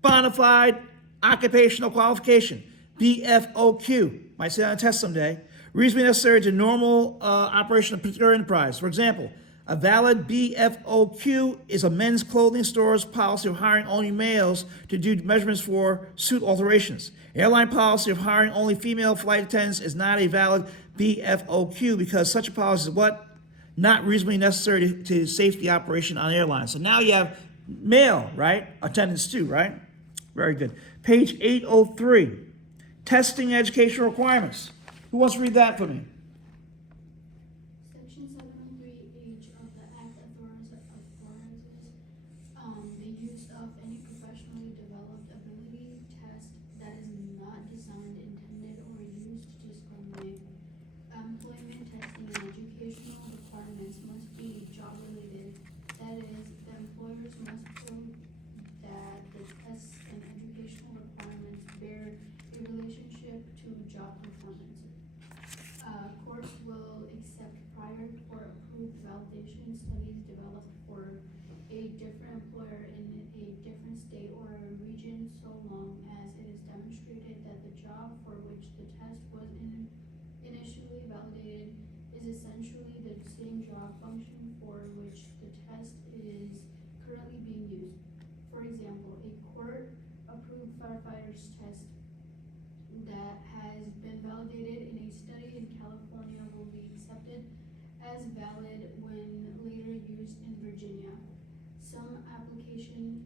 Bona fide occupational qualification. BFOQ. Might say that on a test someday. Reasonably necessary to normal operation of a particular enterprise. For example, a valid BFOQ is a men's clothing store's policy of hiring only males to do measurements for suit alterations. Airline policy of hiring only female flight attendants is not a valid BFOQ because such a policy is what? Not reasonably necessary to safety operation on airlines. So now you have male, right? Attendants too, right? Very good. Page 803, testing educational requirements. Who wants to read that for me? Section 703H of the Act authorizes the use of any professionally developed ability test that is not designed, intended, or used to discriminate. Employment testing and educational requirements must be job-related. That is, the employers must prove that the tests and educational requirements bear a relationship to job performance. Courts will accept prior court-approved validation studies developed for a different employer in a different state or a region so long as it is demonstrated that the job for which the test was initially validated is essentially the same job function for which the test is currently being used. For example, a court-approved firefighter's test that has been validated in a study in California will be accepted as valid when later used in Virginia. Some application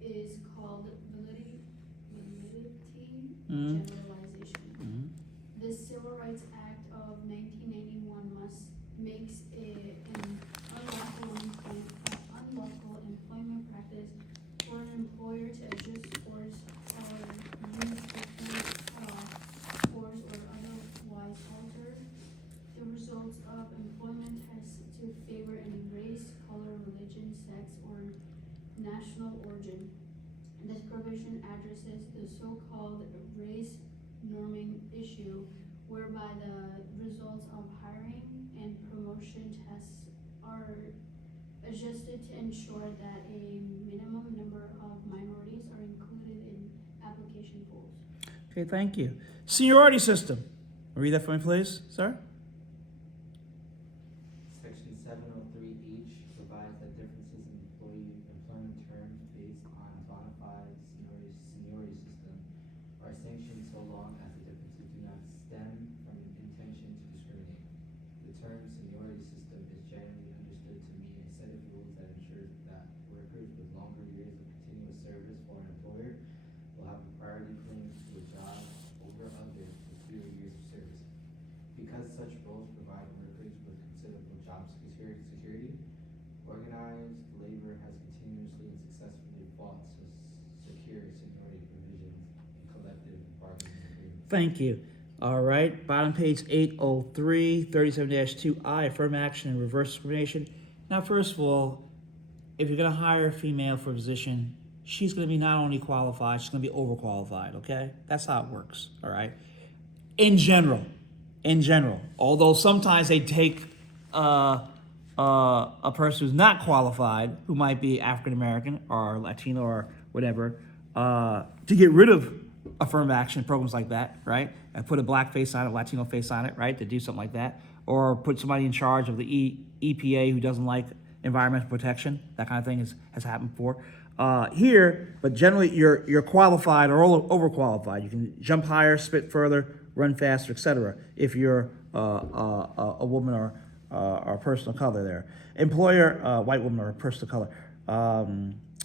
is called validity generalization. The Civil Rights Act of 1991 makes it an unlawful employment practice for an employer to adjust scores or use different scores or otherwise alter the results of employment tests to favor any race, color, religion, sex, or national origin. This provision addresses the so-called race norming issue, whereby the results of hiring and promotion tests are adjusted to ensure that a minimum number of minorities are included in application pools. Okay, thank you. Seniority system. Read that for me, please, sir. Section 703H provides that differences in employment terms based on bona fide seniority system are sanctioned so long as the differences do not stem from an intention to discriminate. The term seniority system is generally understood to mean a set of rules that ensures that workers with longer years of continuous service for an employer will have a priority claim to a job over others with fewer years of service. Because such roles provide workers with considerable job security, organized labor has continuously and successfully fought to secure seniority provisions in collective bargaining agreements. Thank you. All right, bottom page 803, 37-2I, affirmative action and reverse discrimination. Now, first of all, if you're going to hire a female for a position, she's going to be not only qualified, she's going to be overqualified, okay? That's how it works, all right? In general, although sometimes they take a person who's not qualified, who might be African American or Latino or whatever, to get rid of affirmative action programs like that, right? And put a black face on it, Latino face on it, right? To do something like that, or put somebody in charge of the EPA who doesn't like environmental protection. That kind of thing has happened before. Here, but generally you're qualified or overqualified. You can jump higher, spit further, run faster, etc. If you're a woman or a person of color there. Employer, white woman or a person of color.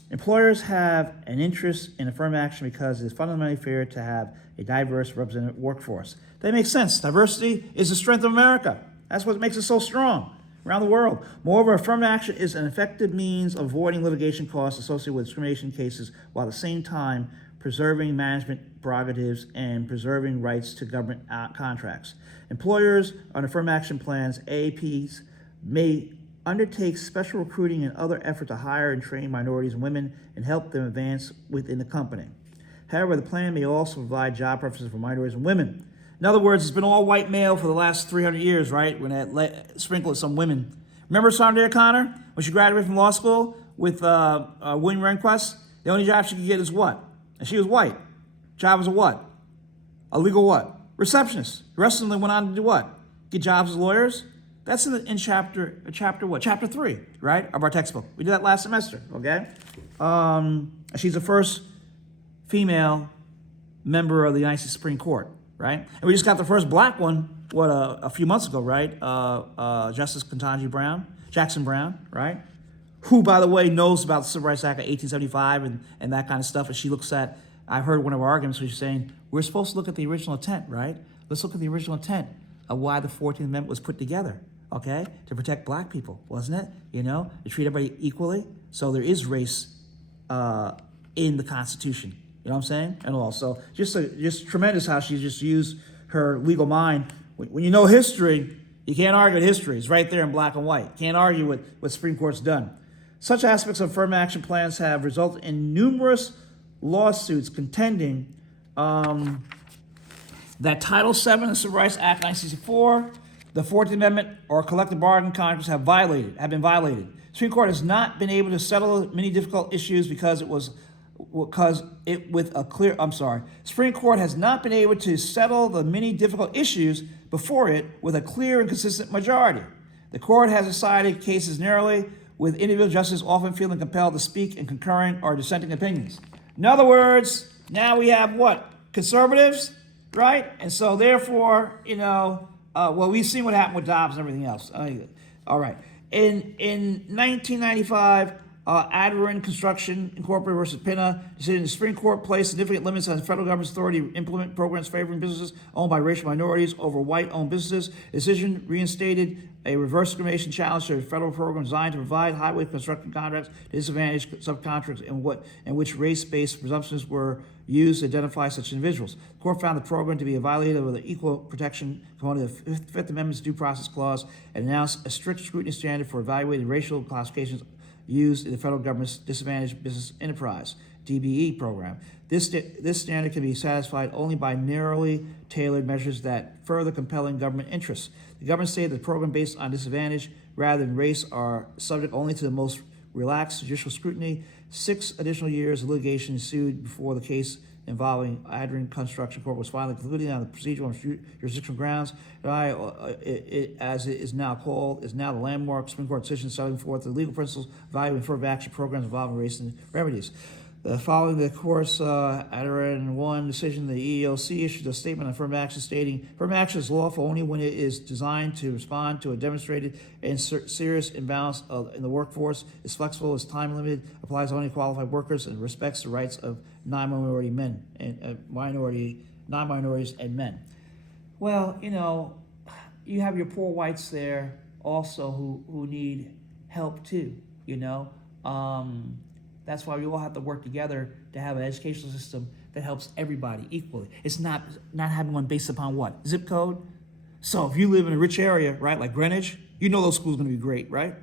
Employers have an interest in affirmative action because it is fundamentally fair to have a diverse representative workforce. That makes sense. Diversity is the strength of America. That's what makes it so strong around the world. Moreover, affirmative action is an effective means of avoiding litigation costs associated with discrimination cases while at the same time preserving management prerogatives and preserving rights to government contracts. Employers on affirmative action plans, AAPs, may undertake special recruiting and other effort to hire and train minorities and women and help them advance within the company. However, the plan may also provide job preferences for minorities and women. In other words, it's been all white male for the last 300 years, right? When that sprinkled some women. Remember Sandra O'Connor when she graduated from law school with William Rehnquist? The only job she could get is what? And she was white. Job was a what? A legal what? Receptionist. The rest of them went on to do what? Get jobs as lawyers? That's in chapter what? Chapter 3, right, of our textbook. We did that last semester, okay? She's the first female member of the United States Supreme Court, right? And we just got the first black one, a few months ago, right? Justice Jackson Brown, right? Who, by the way, knows about the Civil Rights Act of 1875 and that kind of stuff. And she looks at, I heard one of our arguments where she's saying, we're supposed to look at the original intent, right? Let's look at the original intent of why the 14th Amendment was put together, okay? To protect black people, wasn't it? You know, to treat everybody equally. So there is race in the Constitution. You know what I'm saying? And also, just tremendous how she just used her legal mind. When you know history, you can't argue with history. It's right there in black and white. You can't argue with what Supreme Court's done. Such aspects of affirmative action plans have resulted in numerous lawsuits contending that Title VII of the Civil Rights Act 1964, the 14th Amendment, or collective bargaining contracts have been violated. The Supreme Court has not been able to settle many difficult issues Supreme Court has not been able to settle the many difficult issues before it with a clear and consistent majority. The court has decided cases narrowly, with individual justices often feeling compelled to speak in concurring or dissenting opinions. In other words, now we have what? Conservatives, right? And so therefore, we've seen what happened with Dobbs and everything else. All right. In 1995, Adverin Construction Incorporated versus Pinna decision the Supreme Court placed significant limits on the federal government's authority to implement programs favoring businesses owned by racial minorities over white-owned businesses. The decision reinstated a reverse discrimination challenge to a federal program designed to provide highway construction contracts to disadvantaged subcontractors in which race-based presumptions were used to identify such individuals. The court found the program to be a violation of the equal protection component of the Fifth Amendment's due process clause and announced a strict scrutiny standard for evaluating racial classifications used in the federal government's Disadvantaged Business Enterprise, DBE program. This standard can be satisfied only by narrowly tailored measures that further compelling government interests. The government stated that the program based on disadvantage rather than race are subject only to the most relaxed judicial scrutiny. 6 additional years of litigation ensued before the case involving Adrian Construction Corp. Was finally concluded on the procedural and jurisdictional grounds. As it is now called, is now the landmark Supreme Court decision setting forth the legal principles evaluating affirmative action programs involving race and remedies. Following the course Adrian 1 decision, the EEOC issued a statement on affirmative action stating, affirmative action is lawful only when it is designed to respond to a demonstrated and serious imbalance in the workforce, is flexible, is time limited, applies only to qualified workers, and respects the rights of non-minorities and men. Well, you have your poor whites there also who need help too, That's why we all have to work together to have an educational system that helps everybody equally. It's not having one based upon what? Zip code? So if you live in a rich area, right, like Greenwich, those schools are gonna be great, right?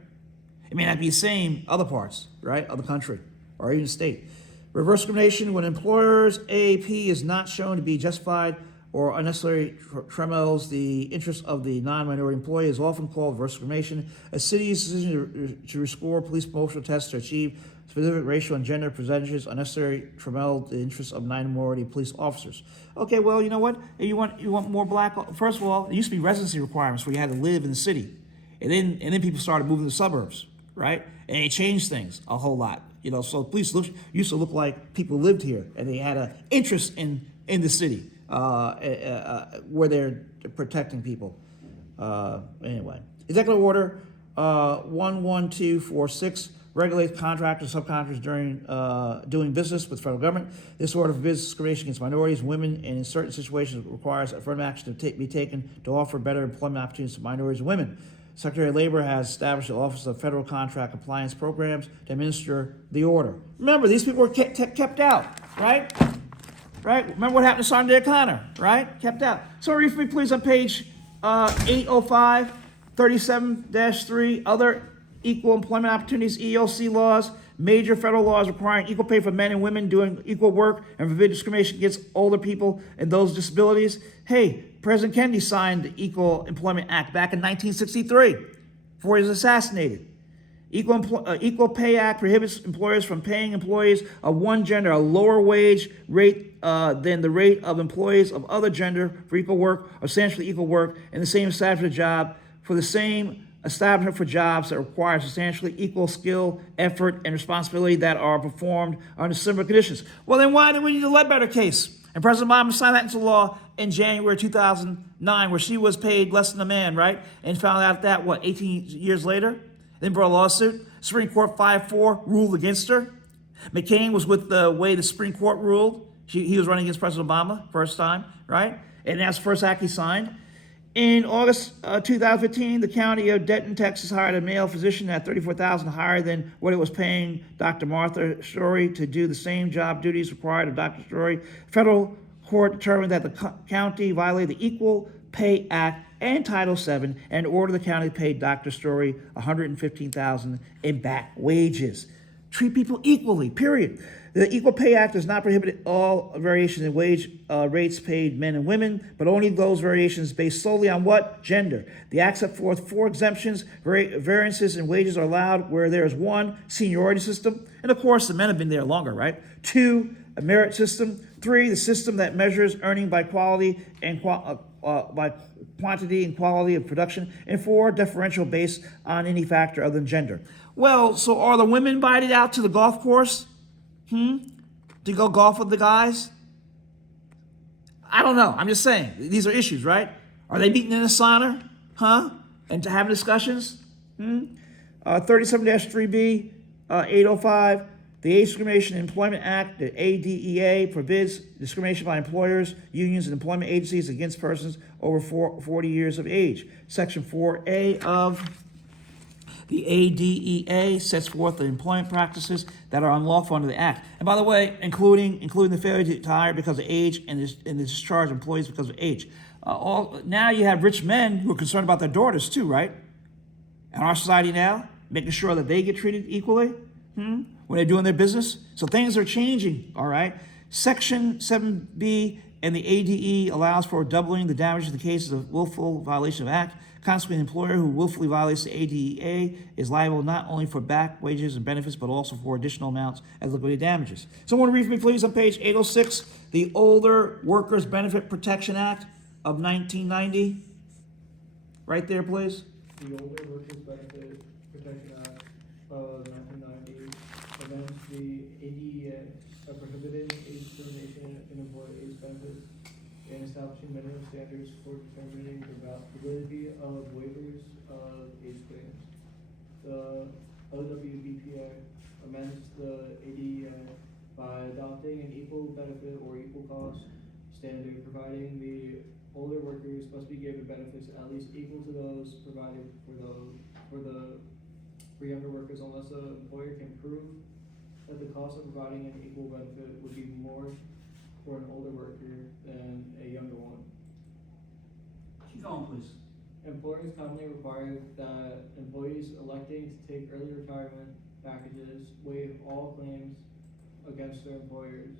It may not be the same other parts, right, of the country or even state. Reverse discrimination when employer's AAP is not shown to be justified or unnecessarily tremels the interests of the non-minority employee is often called reverse discrimination. A city's decision to rescore police promotional tests to achieve specific racial and gender percentages are necessary to promote the interests of minority police officers. Okay, well, you know what? You want more black. First of all, it used to be residency requirements where you had to live in the city, and then people started moving to the suburbs, right? And it changed things a whole lot. So police used to look like people lived here and they had an interest in the city where they're protecting people. Anyway, Executive Order 11246 regulates contractors and subcontractors during doing business with the federal government. This order forbids discrimination against minorities, women, and in certain situations requires affirmative action to be taken to offer better employment opportunities to minorities and women. Secretary of Labor has established the Office of Federal Contract Compliance Programs to administer the order. Remember, these people were kept out, right? Right? Remember what happened to Sergeant O'Connor, right? Kept out. So read for me, please, on page 805, 37-3, other equal employment opportunities, EEOC laws, major federal laws requiring equal pay for men and women doing equal work and forbid discrimination against older people and those with disabilities. Hey, President Kennedy signed the Equal Employment Act back in 1963 before he was assassinated. Equal Pay Act prohibits employers from paying employees of one gender a lower wage rate than the rate of employees of other gender for equal work or substantially equal work in the same establishment job for the same establishment for jobs that require substantially equal skill, effort, and responsibility that are performed under similar conditions. Well, then why did we need the Ledbetter case? And President Obama signed that into law in January 2009, where she was paid less than a man, right? And found out that, 18 years later? Then brought a lawsuit. Supreme Court 5-4 ruled against her. McCain was with the way the Supreme Court ruled. He was running against President Obama, first time, right? And that's the first act he signed. In August 2015, the county of Denton, Texas, hired a male physician at $34,000 higher than what it was paying Dr. Martha Story to do the same job duties required of Dr. Story. Federal court determined that the county violated the Equal Pay Act and Title VII and ordered the county to pay Dr. Story $115,000 in back wages. Treat people equally, period. The Equal Pay Act does not prohibit all variations in wage rates paid men and women, but only those variations based solely on what? Gender. The Act set forth 4 exemptions. Variances in wages are allowed where there is 1, seniority system, and of course the men have been there longer, right? 2, a merit system. 3, the system that measures earning by quality and by quantity and quality of production. And 4, differential based on any factor other than gender. Well, so are the women invited out to the golf course? To go golf with the guys? I don't know. I'm just saying. These are issues, right? Are they meeting in a sauna? And to have discussions? 37-3B, 805, the Age Discrimination and Employment Act, the ADEA, forbids discrimination by employers, unions, and employment agencies against persons over 40 years of age. Section 4A of the ADEA sets forth the employment practices that are unlawful under the Act. And by the way, including the failure to hire because of age and the discharge of employees because of age. Now you have rich men who are concerned about their daughters too, right? In our society now, making sure that they get treated equally when they're doing their business. So things are changing, all right? Section 7B and the ADE allows for doubling the damages in the cases of willful violation of Act. Consequently, an employer who willfully violates the ADEA is liable not only for back wages and benefits, but also for additional amounts as liquidated damages. Someone read for me, please, on page 806, the Older Workers Benefit Protection Act of 1990. Right there, please. The Older Workers Benefit Protection Act of 1990 amends the ADEA by prohibiting age discrimination in employee age benefits and establishing minimum standards for determining the validity of waivers of age claims. The OWBPA amends the ADEA by adopting an equal benefit or equal cost standard, providing the older workers must be given benefits at least equal to those provided for younger workers unless an employer can prove that the cost of providing an equal benefit would be more for an older worker than a younger one. Keep going, please. Employers commonly require that employees electing to take early retirement packages waive all claims against their employers,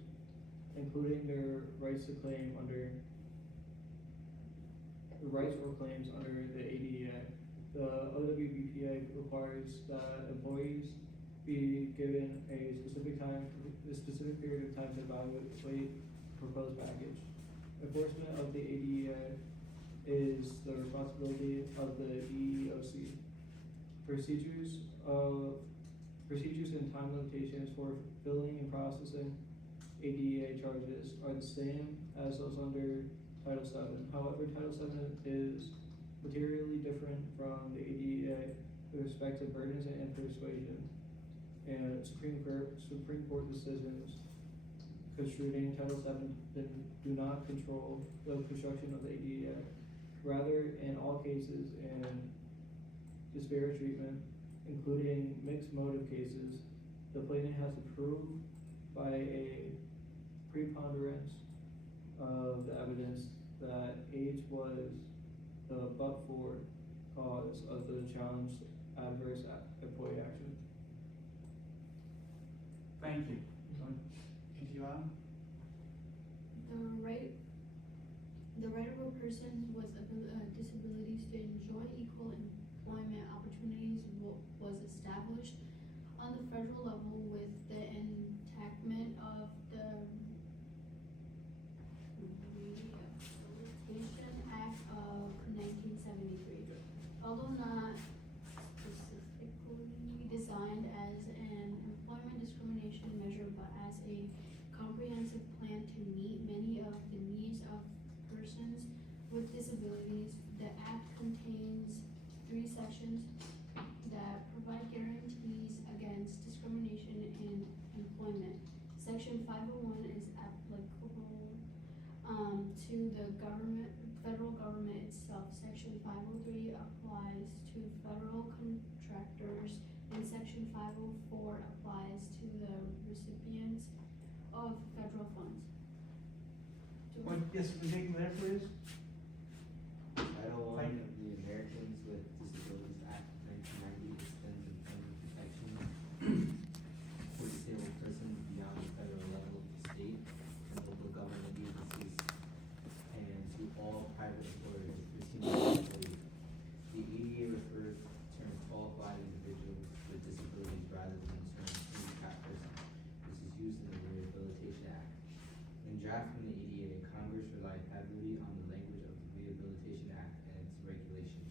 including their rights or claims under the ADEA. The OWBPA requires that employees be given a specific period of time to evaluate proposed package. Enforcement of the ADA is the responsibility of the EEOC. Procedures and time limitations for filling and processing ADA charges are the same as those under Title VII. However, Title VII is materially different from the ADA with respect to burdens and persuasion. And Supreme Court decisions construing Title VII do not control the construction of the ADA. Rather, in all cases and disparate treatment, including mixed motive cases, the plaintiff has to prove by a preponderance of the evidence that age was the but-for cause of the challenged adverse employee action. Thank you. Anything on? The right of a person with disabilities to enjoy equal employment opportunities was established on the federal level with the enactment of the Rehabilitation Act of 1973. Although not specifically designed as an employment discrimination measure, but as a comprehensive plan to meet many of the needs of persons with disabilities, the Act contains 3 sections that provide guarantees against discrimination in employment. Section 501 is applicable to the federal government itself. Section 503 applies to federal contractors, and Section 504 applies to the recipients of federal funds. Well, yes, we take them there, please. Title I of the Americans with Disabilities Act of 1990 extends employment protection to disabled persons beyond the federal level to state and local government agencies and to all private employers for senior employees. The ADA refers to terms qualified individuals with disabilities rather than the term handicapped person, which is used in the Rehabilitation Act. In drafting the ADA, Congress relied heavily on the language of the Rehabilitation Act and its regulations.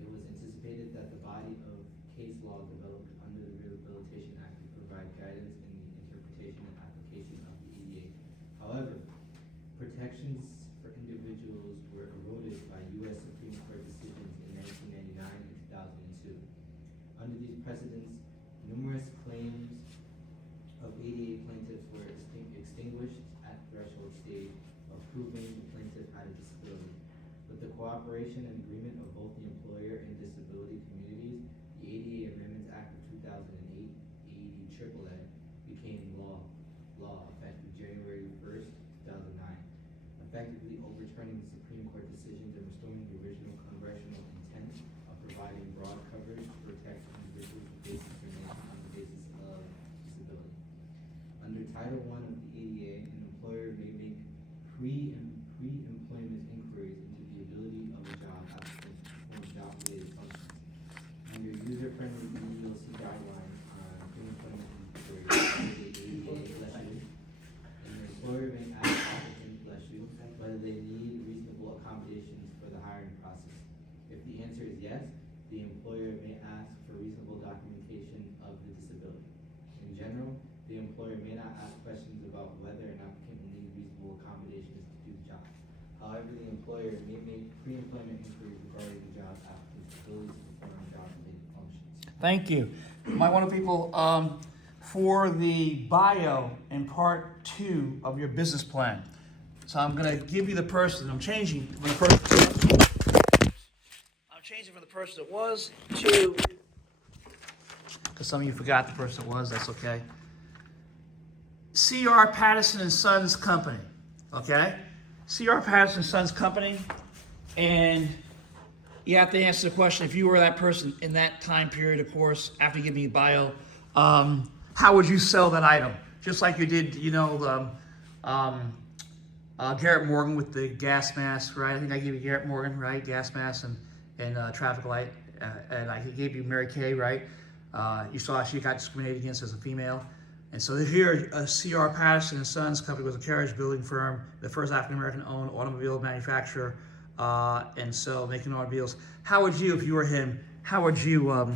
It was anticipated that the body of case law developed under the Rehabilitation Act would provide guidance in the interpretation and application of the ADA. However, protections for individuals were eroded by U.S. Supreme Court decisions in 1999 and 2002. Under these precedents, numerous claims of ADA plaintiffs were extinguished at threshold stage of proving the plaintiff had a disability. With the cooperation and agreement of both the employer and disability communities, the ADA Amendments Act of 2008, ADAAA, became law effective January 1st, 2009, effectively overturning the Supreme Court decisions and restoring the original congressional intent of providing broad coverage to protect individuals who face discrimination on the basis of disability. Under Title I of the ADA, an employer may make pre-employment inquiries into the ability of a job applicant to perform job-related functions. Under user-friendly EEOC guidelines on pre-employment inquiries, an employer may ask applicants, whether they need reasonable accommodations for the hiring process. If the answer is yes, the employer may ask for reasonable documentation of the disability. In general, the employer may not ask questions about whether an applicant will need reasonable accommodations to do the job. However, the employer may make pre-employment inquiries regarding the job applicant's ability to perform job-related functions. Thank you. My wonderful people, for the bio in part 2 of your business plan. So I'm gonna give you the person, I'm changing from the person it was to, because some of you forgot the person it was, that's okay. C.R. Patterson and Sons Company, okay? C.R. Patterson and Sons Company, and you have to answer the question, if you were that person in that time period, of course, after giving you bio, how would you sell that item? Just like you did, Garrett Morgan with the gas mask, right? I think I gave you Garrett Morgan, right? Gas mask and traffic light, and I gave you Mary Kay, right? You saw she got discriminated against as a female. And so here, C.R. Patterson and Sons Company was a carriage building firm, the first African-American owned automobile manufacturer, and so making automobiles. How would you, if you were him, how would you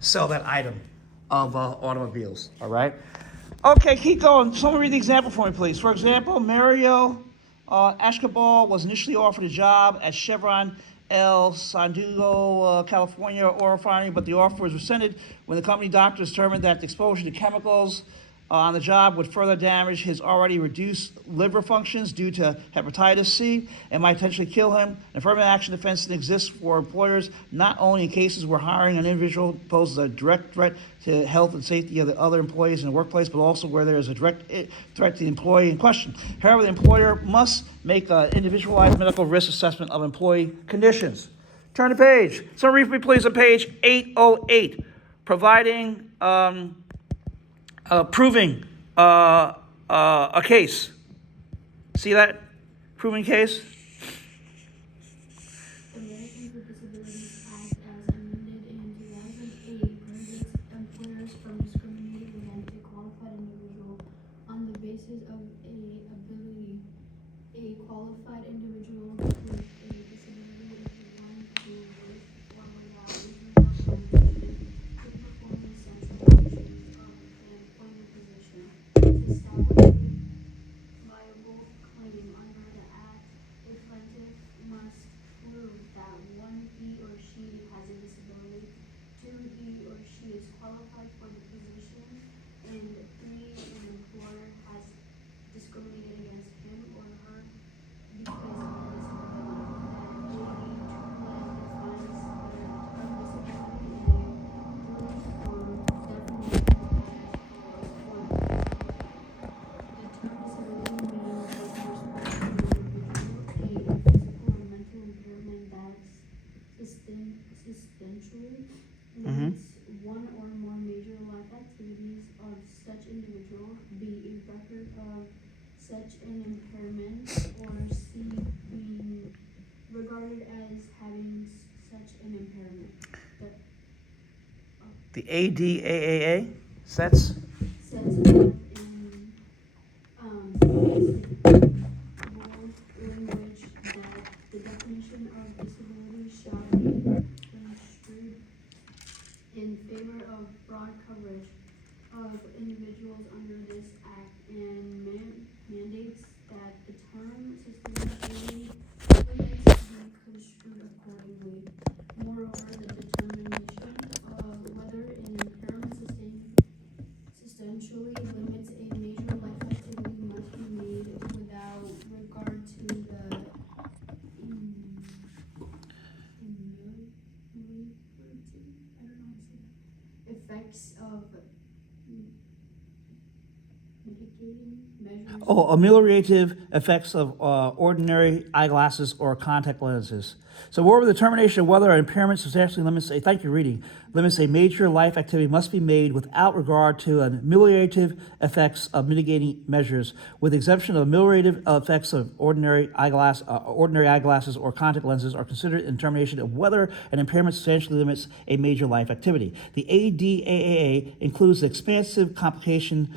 sell that item of automobiles, all right? Okay, keep going. Someone read the example for me, please. For example, Mario Ashkabal was initially offered a job at Chevron El Segundo, California oil refinery, but the offer was rescinded when the company doctors determined that the exposure to chemicals on the job would further damage his already reduced liver functions due to hepatitis C and might potentially kill him. An affirmative action defense exists for employers not only in cases where hiring an individual poses a direct threat to health and safety of the other employees in the workplace, but also where there is a direct threat to the employee in question. However, the employer must make an individualized medical risk assessment of employee conditions. Turn the page. Someone read for me, please, on page 808, providing proving a case. See that? Proving case? Americans with Disabilities Act as amended in 2008 prohibits employers from discriminating against a qualified individual on the basis of a ability. A qualified individual with a disability is one who with or without reasonable accommodation could perform the essential functions of an employment position. To establish a viable claim under the Act, a plaintiff must prove that one, he or she has a disability, two, he or she is qualified for the position, and three, an employer has discriminated against him or her because of disability. Limits one or more major life activities of such individual, B, a record of such an impairment, or C, being regarded as having such an impairment. The ADAAA sets. Sets forth in rules in which that the definition of disability shall be construed in favor of broad coverage of individuals under this act and mandates that the term sustainability limits be construed accordingly. Moreover, the determination of whether an impairment substantially limits a major life activity must be made without regard to the effects of mitigating measures. Oh, ameliorative effects of ordinary eyeglasses or contact lenses. So, moreover, the determination of whether an impairment substantially limits a major life activity must be made without regard to an ameliorative effects of mitigating measures, with the exemption of ameliorative effects of ordinary eyeglasses or contact lenses are considered in determination of whether an impairment substantially limits a major life activity. The ADAAA includes the expansive compilation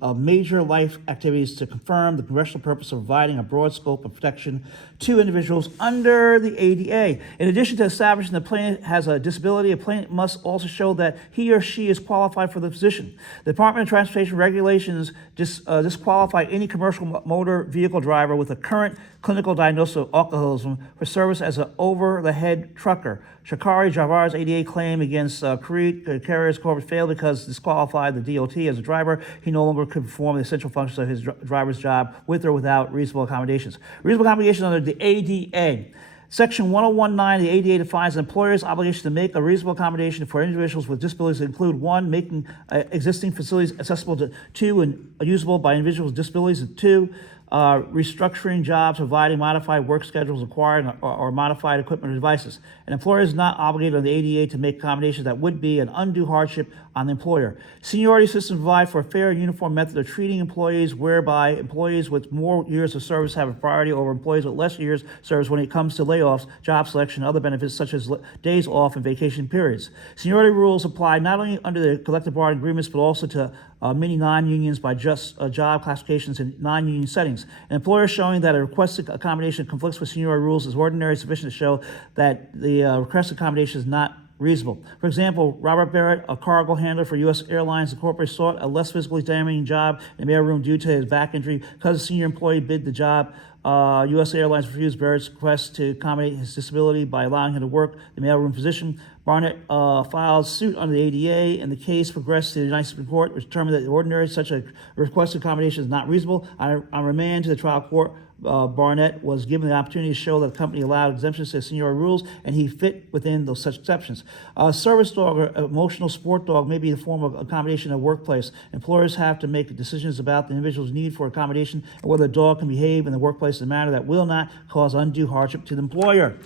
of major life activities to confirm the congressional purpose of providing a broad scope of protection to individuals under the ADA. In addition to establishing the plaintiff has a disability, a plaintiff must also show that he or she is qualified for the position. The Department of Transportation regulations disqualify any commercial motor vehicle driver with a current clinical diagnosis of alcoholism for service as an over-the-head trucker. Shakari Javar's ADA claim against Carrier's Corporate failed because disqualified the DOT as a driver. He no longer could perform the essential functions of his driver's job with or without reasonable accommodations. Reasonable accommodations under the ADA. Section 1019 of the ADA defines an employer's obligation to make a reasonable accommodation for individuals with disabilities that include 1, making existing facilities accessible to 2 and usable by individuals with disabilities, and 2, restructuring jobs, providing modified work schedules required, or modified equipment or devices. An employer is not obligated under the ADA to make accommodations that would be an undue hardship on the employer. Seniority systems provide for a fair and uniform method of treating employees, whereby employees with more years of service have a priority over employees with less years of service when it comes to layoffs, job selection, and other benefits such as days off and vacation periods. Seniority rules apply not only under the collective bargaining agreements, but also to many non-unions by just job classifications in non-union settings. An employer showing that a requested accommodation conflicts with seniority rules is ordinarily sufficient to show that the requested accommodation is not reasonable. For example, Robert Barrett, a cargo handler for U.S. Airlines Incorporated, sought a less physically damaging job in the mailroom due to his back injury. Because a senior employee bid the job, U.S. Airlines refused Barrett's request to accommodate his disability by allowing him to work the mailroom position. Barnett filed suit under the ADA, and the case progressed to the United States Supreme Court, which determined that ordinarily such a requested accommodation is not reasonable. On remand to the trial court, Barnett was given the opportunity to show that the company allowed exemptions to seniority rules, and he fit within those such exceptions. A service dog or emotional support dog may be the form of accommodation in a workplace. Employers have to make decisions about the individual's need for accommodation and whether the dog can behave in the workplace in a manner that will not cause undue hardship to the employer.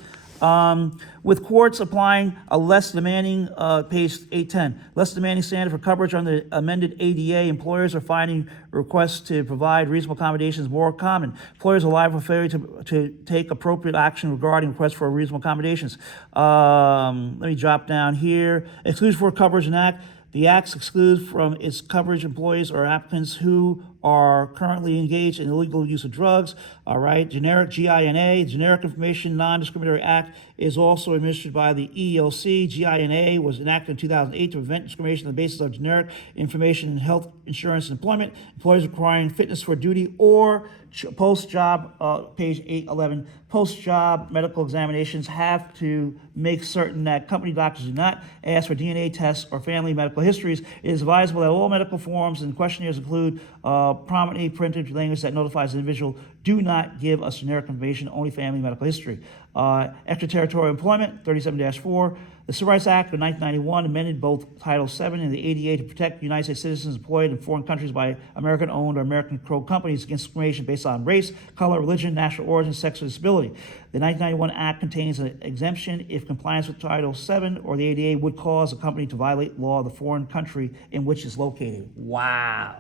With courts applying a less demanding, page 810, less demanding standard for coverage under the amended ADA, employers are finding requests to provide reasonable accommodations more common. Employers are liable for failure to take appropriate action regarding requests for reasonable accommodations. Let me drop down here. Exclusion for coverage and act. The Act excludes from its coverage employees or applicants who are currently engaged in illegal use of drugs. All right, generic GINA, Generic Information Non-Discriminatory Act, is also administered by the EEOC. GINA was enacted in 2008 to prevent discrimination on the basis of generic information in health insurance and employment. Employees requiring fitness for duty or post-job, page 811, post-job medical examinations have to make certain that company doctors do not ask for DNA tests or family medical histories. It is advisable that all medical forms and questionnaires include prominently printed language that notifies the individual do not give us generic information, only family medical history. Extraterritorial employment, 37-4. The Civil Rights Act of 1991 amended both Title VII and the ADA to protect United States citizens employed in foreign countries by American-owned or American-controlled companies against discrimination based on race, color, religion, national origin, sex, or disability. The 1991 Act contains an exemption if compliance with Title VII or the ADA would cause a company to violate law of the foreign country in which it's located. Wow.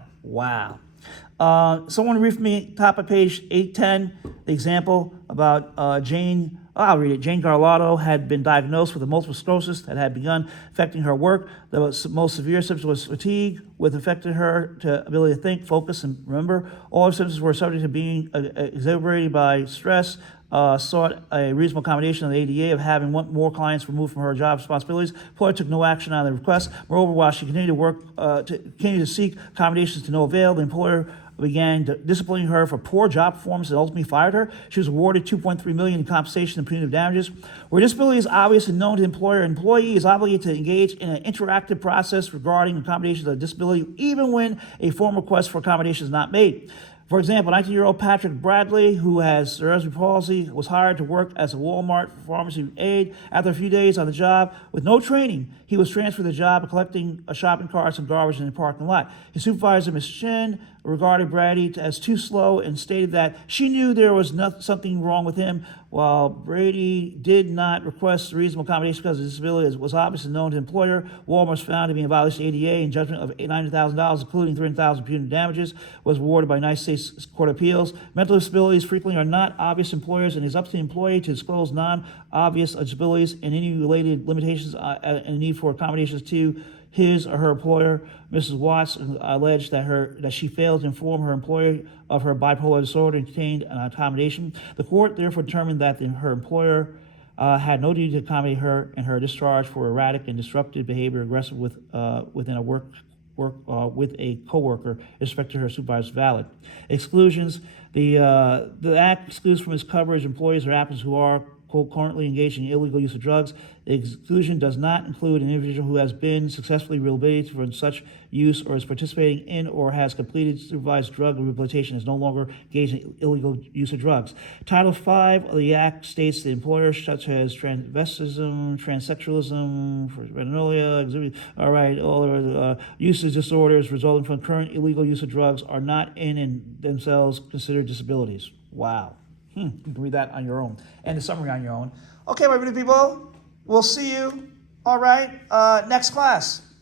Someone read for me, top of page 810, the example about Jane. I'll read it. Jane Garlotto had been diagnosed with a multiple sclerosis that had begun affecting her work. The most severe symptom was fatigue, which affected her ability to think, focus, and remember. All her symptoms were subject to being exacerbated by stress. Sought a reasonable accommodation on the ADA of having more clients removed from her job responsibilities. Employer took no action on the request. Moreover, while she continued to seek accommodations to no avail, the employer began disciplining her for poor job performance and ultimately fired her. She was awarded $2.3 million in compensation and punitive damages. Where disability is obvious and known to the employer, an employee is obligated to engage in an interactive process regarding accommodations of disability, even when a formal request for accommodation is not made. For example, 19-year-old Patrick Bradley, who has cerebral palsy, was hired to work as a Walmart pharmacy aide. After a few days on the job, with no training, he was transferred to the job of collecting shopping carts and garbage in the parking lot. His supervisor, Ms. Chin, regarded Brady as too slow and stated that she knew there was something wrong with him. While Brady did not request reasonable accommodation because of disability was obviously known to the employer, Walmart was found to be in violation of ADA, and judgment of $90,000, including $300,000 punitive damages, was awarded by United States Court of Appeals. Mental disabilities frequently are not obvious employers, and it is up to the employee to disclose non-obvious disabilities and any related limitations and need for accommodations to his or her employer. Mrs. Watts alleged that she failed to inform her employer of her bipolar disorder and obtained an accommodation. The court therefore determined that her employer had no duty to accommodate her in her discharge for erratic and disruptive behavior aggressive within a work with a coworker. Respect to her supervisor is valid. Exclusions. The Act excludes from its coverage employees or applicants who are, quote, currently engaged in illegal use of drugs. The exclusion does not include an individual who has been successfully rehabilitated from such use or is participating in or has completed supervised drug rehabilitation is no longer engaged in illegal use of drugs. Title V of the Act states that employers such as transvestism, transsexualism, usage disorders resulting from current illegal use of drugs are not in and themselves considered disabilities. Wow. You can read that on your own, and the summary on your own. Okay, my beautiful people, we'll see you, all right, next class.